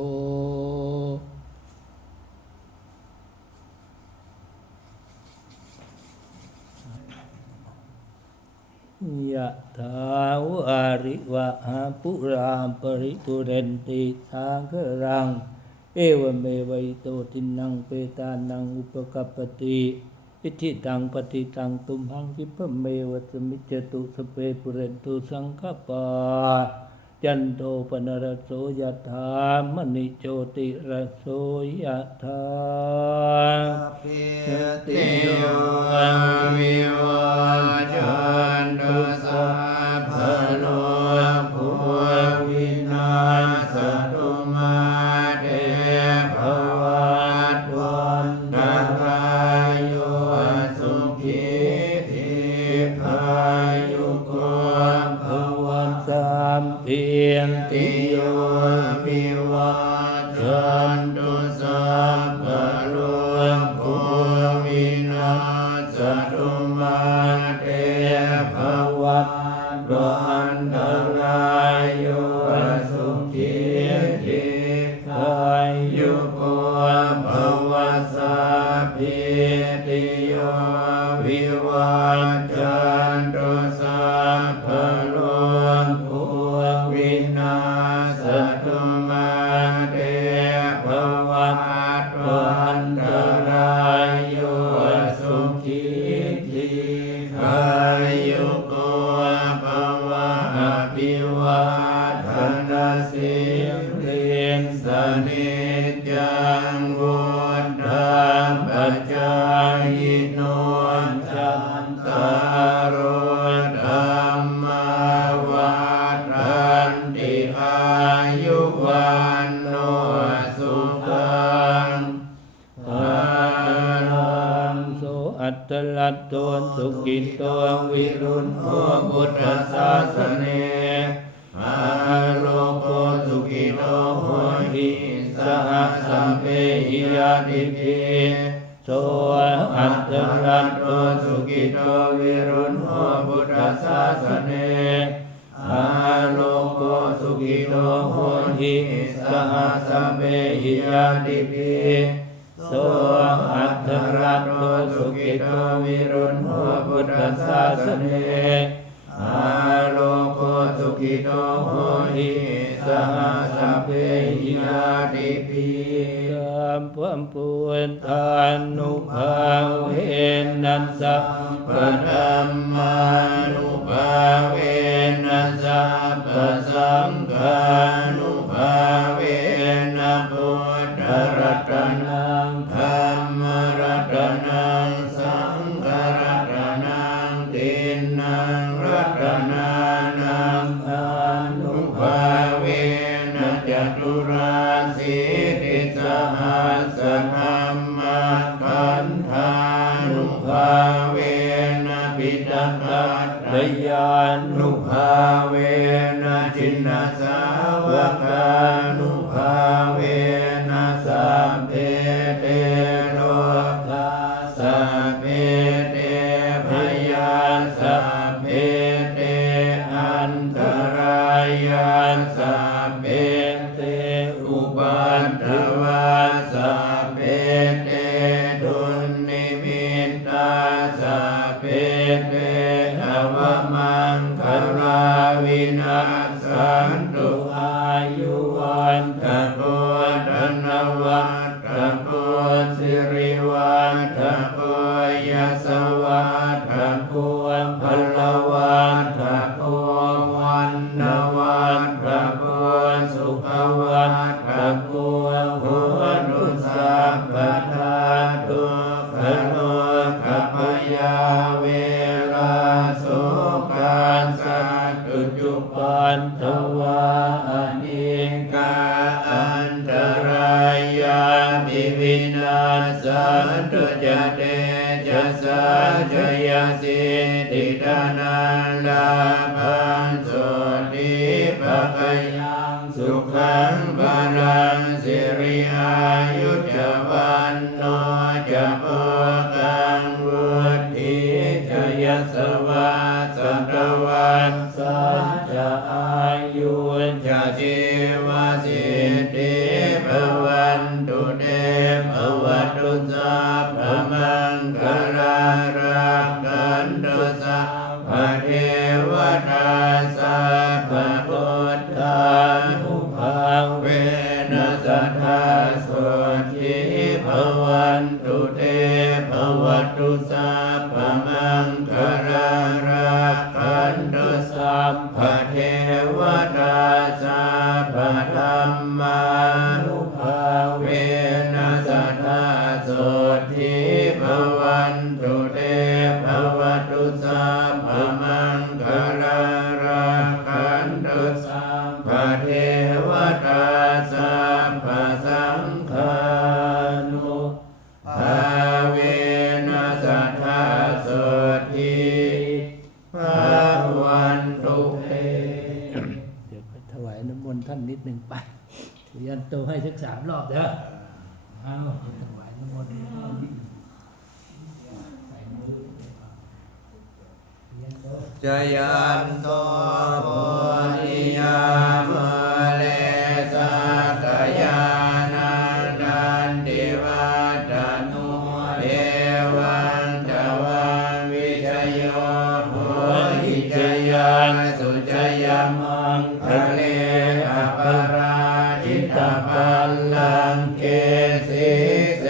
ยะถาวาริวะหาปุราปริปุเรนติสาครังเอวเมวัยโตทินังเปตานังอุปกัปปติอิทิตังปฏิตังตุมหังคิปะเมวะสมิจจตุสเปปุเรนตุสังฆปาจันโทปนรสโสยะถามณิโชติรสโสยะถาติโยวิวัจจันตุสัพพะโลกภูวินาศตุมาเตภวัตวันตรายโยสุขีทีพายุโกภวันสัมภิติโยวิวัจจันตุสัพพะโลกภูวินาศตุมาเตภวัตวันตรายโยสุขีทีพายุโกภวสัพพิติโยวิวัจจันตุสัพพะโลกภูวินาศตุมาเตภวัตวันตรายโยสุขีทีพายุโกภวะอภิวาทนาสิริสนิจจังวุฒาปัจจายโนจันตารโอธรรมวัฏันติอายุวันโนสุขังภาลังโสอัตตลัตโตสุขิโตวิรุณโภพุทธศาสเนอาโลโกสุขิโตโหหิสหสัมเปหิยาติภิโสอัตตลัตโตสุขิโตวิรุณโภพุทธศาสเนอาโลโกสุขิโตโหหิสหสัมเปหิยาติภิโสอัตตลัตโตสุขิโตวิรุณโภพุทธศาสเนอาโลโกสุขิโตโหหิสหสัพเพหิยาติภิสัมพัมปุณธานุภาเวนัสสัพพะธัมมานุภาเวนัสสัพพะสังฆานุภาเวนะพุทธรัตนังธัมมรัตนังสังฆรัตนังตินนังรัตนานังอนุภาเวนะจตุราสีติสหัสธัมมาคันธานุภาเวนะปิตตัตถยานุภาเวนะจินนาสาวกานุภาเวนะสัพเพเตโลกาสัพเพเตพยาสัพเพเตอันตรายาสัพเพเตอุปัฏฐวาสัพเพเตดุลนิมิตตา เตอวมังคลาวินาศสันตุอายุวันตะโพธนวัตตะโพสิริวันตะโพยสวัสตะโพพลวัตตะโพวันนวัตตะโพสุขวัตตะโพโหตุสัพพทาตุขโนกัปปยาเวลาสุขัสสะตุจุปันทวาอนิกาอันตรายาภิวินาศสันตุจเตจะสาจยสิติดานันลาภันโสติภคยังสุขังบาลังสิริอายุจวันโนจะโพกังวุฒิจยสวัสสันตวันสัจจะอายุจะชีวสิทธิภวันตุเตภวัตุสัพพมังคลารักขันตุสัพพเทวตาสัพพพุทธานุภาเวนัสสทธาโสทิภวันตุเตภวัตุสัพพมังคลารักขันตุสัพพเทวตาสัพพธัมมานุภาเวนัสสทธาโสทิภวันตุเตภวัตุสัพพมังคลารักขันตุสัพพเทวตาสัพพสังฆานุภาเวนัสสทธาโสทิภวันตุเต เดี๋ยวไปถวายน้ำมนต์ท่านนิดหนึ่งไปถือยันโตให้สัก3 รอบเด้อเอาถวายน้ำมนต์ใส่มือยันโต จยันโตโพธิยามะเลสักยานันดันติวัตนุเอวังตวังวิชโยโพธิจยันสุจยมังคะเลอปราจิตปัลลังเกสิเส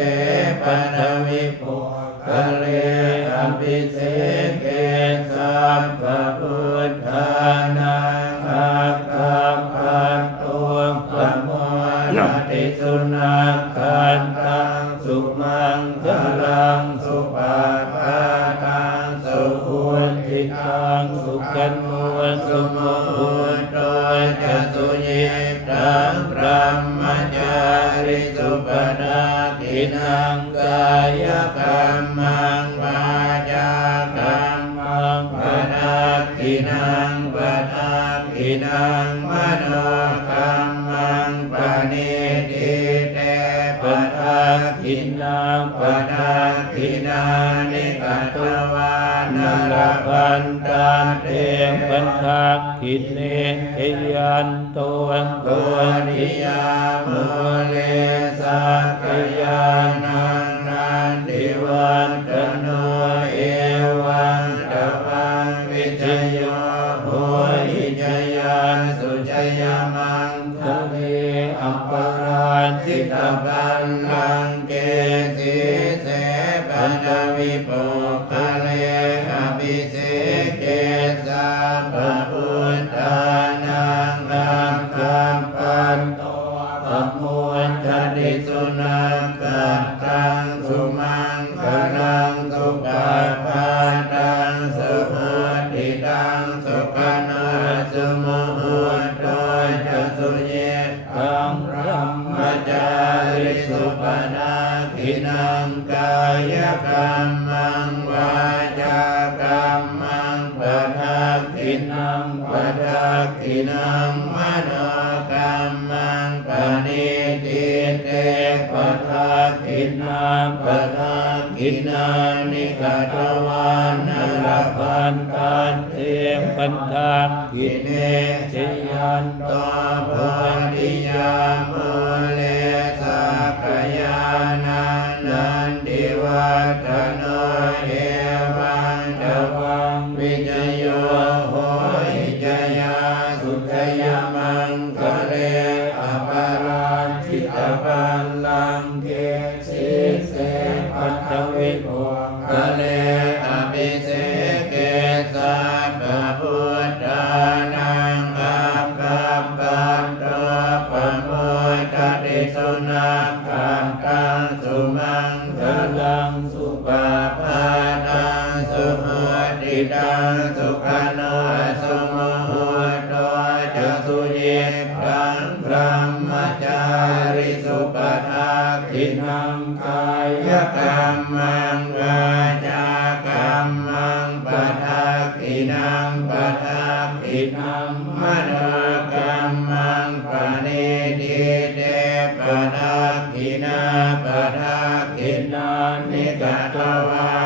ปนวิปุคะเลอภิเศษเกสัพพพุทธานังอัคคัมปัตโตปะโมติสุนังกันตังสุมังคลังสุปาปาตังสุขุติตังสุขันโมสุโมหุตโตจะสุยิตังพระมจาริสุปนาทินังกายกรรมังวาจากรรมังปนาทินังปนาทินังมโนกรรมังปณิทิเตปนาทินังปนาทินานิกัตวานรพันตันเตปันทักขิเนเทยันโตโพธิยามะเลสักยานันนันติวัตโนเอวังตวังวิจโยโพธิจยันสุจยมังคะเลอัปปราชิตปัลลังเกสิเสปนวิปุคะเลอภิเศษเกสัพพพุทธานังอัคคัมปันโตปะโมทติสุนังกัปตังสุมังคลังสุปาปาตังสุโหติตังสุขโนสุโมโหโตจะสุเยตังพระมจาริสุปนาทินังกายกรรมังวาจากรรมังปทักขินังปทักขินังมโนกรรมังปณิทิเตปทักขินังปทักขินานิกัตวานรพันตันเตปันทักขิเนชยันโตโพธิยามะเลสักยานันนันติวัตโนเอวังตวั เลอภิเสเกสัพพะพุทธานังอัปคัมปันโตปะโมทติสุนัขขันตังสุมังคลังสุปปาทังสุโหติตังสุขโนสุโมโหโตจักสุเยตังพระมจาริสุปทักขินังกายกรรมังวาจากรรมังปทักขินังปทักขินังมโนกรรมังปณิทิเตปทักขินาปทักขินานิกตวา